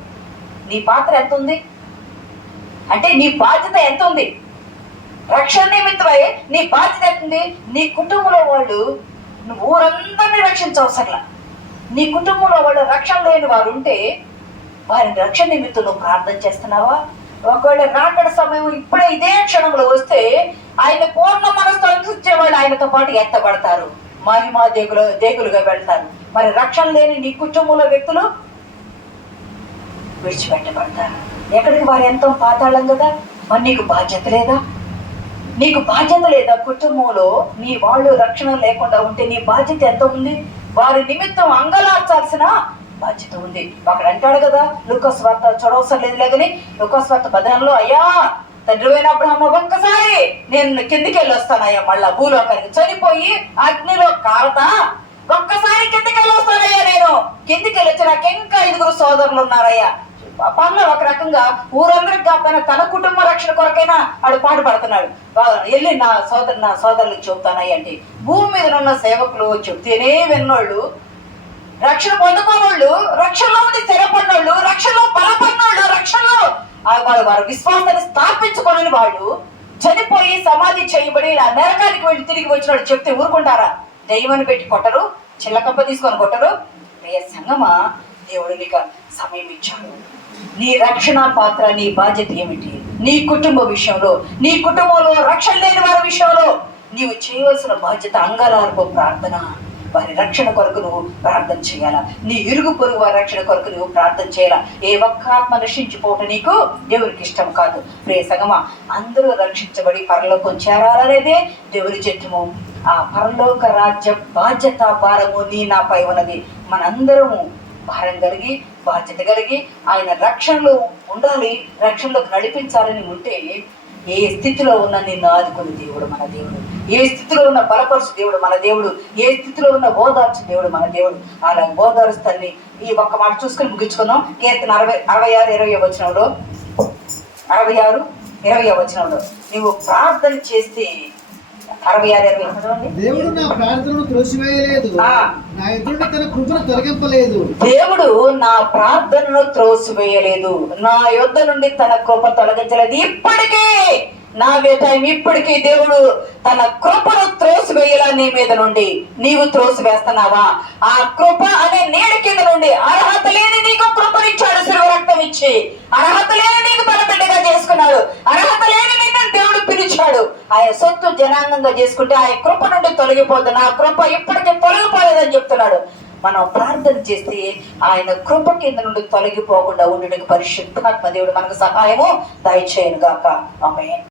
నీ పాత్ర ఎంత ఉంది అంటే నీ బాధ్యత ఎంత ఉంది? రక్షణ నిమిత్తమై నీ బాధ్యత ఎంత ఉంది? నీ కుటుంబంలో వాళ్ళు, నువ్వు ఊరందరినీ రక్షించవసరంలా, నీ కుటుంబంలో వాళ్ళు రక్షణ లేని వారు ఉంటే వారిని రక్షణ నిమిత్తం నువ్వు ప్రార్థన చేస్తున్నావా? ఒకవేళ రాకడ సమయం ఇప్పుడే ఇదే క్షణంలో వస్తే ఆయన పూర్ణ మనసుతో అనుసరించే వాళ్ళు ఆయనతో పాటు ఎత్తబడతారు, మహిమా దేగులుగా వెళ్తారు. మరి రక్షణ లేని నీ కుటుంబంలో వ్యక్తులు విడిచిపెట్టబడతారు. ఎక్కడికి? వారు ఎంతో పాతాళం కదా. మరి నీకు బాధ్యత లేదా? నీకు బాధ్యత లేదా? కుటుంబంలో నీ వాళ్ళు రక్షణ లేకుండా ఉంటే నీ బాధ్యత ఎంత ఉంది? వారి నిమిత్తం అంగలార్చాల్సిన బాధ్యత ఉంది. అక్కడ అంటాడు కదా, లూకాసు వార్త చూడవసరం లేదు కానీ లూకాసు వార్త 10లో, అయ్యా తండ్రివైన అబ్రహాము, ఒక్కసారి నేను కిందికి వెళ్ళి వస్తానయ్యా, మళ్ళా భూలోకానికి చనిపోయి అగ్నిలో కారతా ఒక్కసారి కిందికి వెళ్ళి వస్తానయ్యా, నేను కిందికి వెళ్ళి వచ్చి నాకు ఇంకా 5 సోదరులు ఉన్నారయ్యా. పనులు ఒక రకంగా ఊరందరికి కాకపోయినా తన కుటుంబ రక్షణ కొరకైనా ఆడు పాటుపడుతున్నాడు. వెళ్ళి నా సోదరులకు చెబుతానయ్య అంటే భూమి మీద ఉన్న సేవకులు చెప్తేనే విన్నోళ్ళు రక్షణ పొందుకోనోళ్ళు, రక్షణలో ఉండి స్థిరపడినోళ్ళు, రక్షణలో బలపడినోళ్ళు, రక్షణలో వారి విశ్వాసాన్ని స్థాపించుకోని వాళ్ళు చనిపోయి సమాధి చేయబడి ఆ నరకానికి వెళ్ళి తిరిగి వచ్చినాడు చెప్తే ఊరుకుంటారా? దెయ్యమని పెట్టి కొట్టరు, చిల్లకంప తీసుకొని కొట్టరు. ప్రియ సంగమా, దేవుడు నీకు సమయం ఇచ్చాడు. నీ రక్షణ పాత్ర, నీ బాధ్యత ఏమిటి? నీ కుటుంబ విషయంలో, నీ కుటుంబంలో రక్షణ లేని వారి విషయంలో నీవు చేయవలసిన బాధ్యత అంగలార్పు ప్రార్థన. వారి రక్షణ కొరకు నువ్వు ప్రార్థన చేయాలా. నీ ఇరుగు పొరుగు వారి రక్షణ కొరకు నువ్వు ప్రార్థన చేయాలా. ఏ ఒక్క ఆత్మ నశించిపోవటం నీకు దేవునికి ఇష్టం కాదు. ప్రియ సంగమా, అందరూ రక్షించబడి పరలోకం చేరాలనేదే దేవుని చిత్తము. ఆ పరలోక రాజ్య బాధ్యత భారము నీ నాపై ఉన్నది. మనందరము భారం కలిగి, బాధ్యత కలిగి ఆయన రక్షణలో ఉండాలి, రక్షణలోకి నడిపించాలని ఉంటే ఏ స్థితిలో ఉన్న నిన్ను ఆదుకుని దేవుడు మన దేవుడు, ఏ స్థితిలో ఉన్న బలపరుచు దేవుడు మన దేవుడు, ఏ స్థితిలో ఉన్న ఓదార్చు దేవుడు మన దేవుడు. అలా ఓదారుస్తాన్ని ఈ ఒక్క మాట చూసుకొని ముగించుకుందాం. కీర్తన 66:20 వచనంలో, 66:20 వచనంలో నీవు ప్రార్థన చేస్తే 66:20 దేవుడు నా ప్రార్థనను త్రోసివేయలేదు, నా ఎదుట తన కృపను తొలగింపలేదు. దేవుడు నా ప్రార్థనను త్రోసివేయలేదు, నా యొద్ద నుండి తన కృప తొలగించలేదు. ఇప్పటికీ నా టైం, ఇప్పటికీ దేవుడు తన కృపను త్రోసివేయాల నీ మీద నుండి. నీవు త్రోసివేస్తున్నావా? ఆ కృప అనే నీడ కింద నుండి అర్హత లేని నీకు కృపనిచ్చాడు, శిలువ రక్తం ఇచ్చి. అర్హత లేని నీకు బలబిడ్డగా చేసుకున్నాడు, అర్హత లేని నిన్ను దేవుడు పిలిచాడు. ఆయన సొత్తు జనాంగంగా చేసుకుంటే ఆయన కృప నుండి తొలగిపోతుంది. నా కృప ఇప్పటికీ తొలగిపోలేదని చెప్తున్నాడు. మనం ప్రార్థన చేస్తే ఆయన కృప కింద నుండి తొలగిపోకుండా ఉండడానికి పరిశుద్ధాత్మ దేవుడు మనకు సహాయము దయచేయను గాక. ఆమేన్.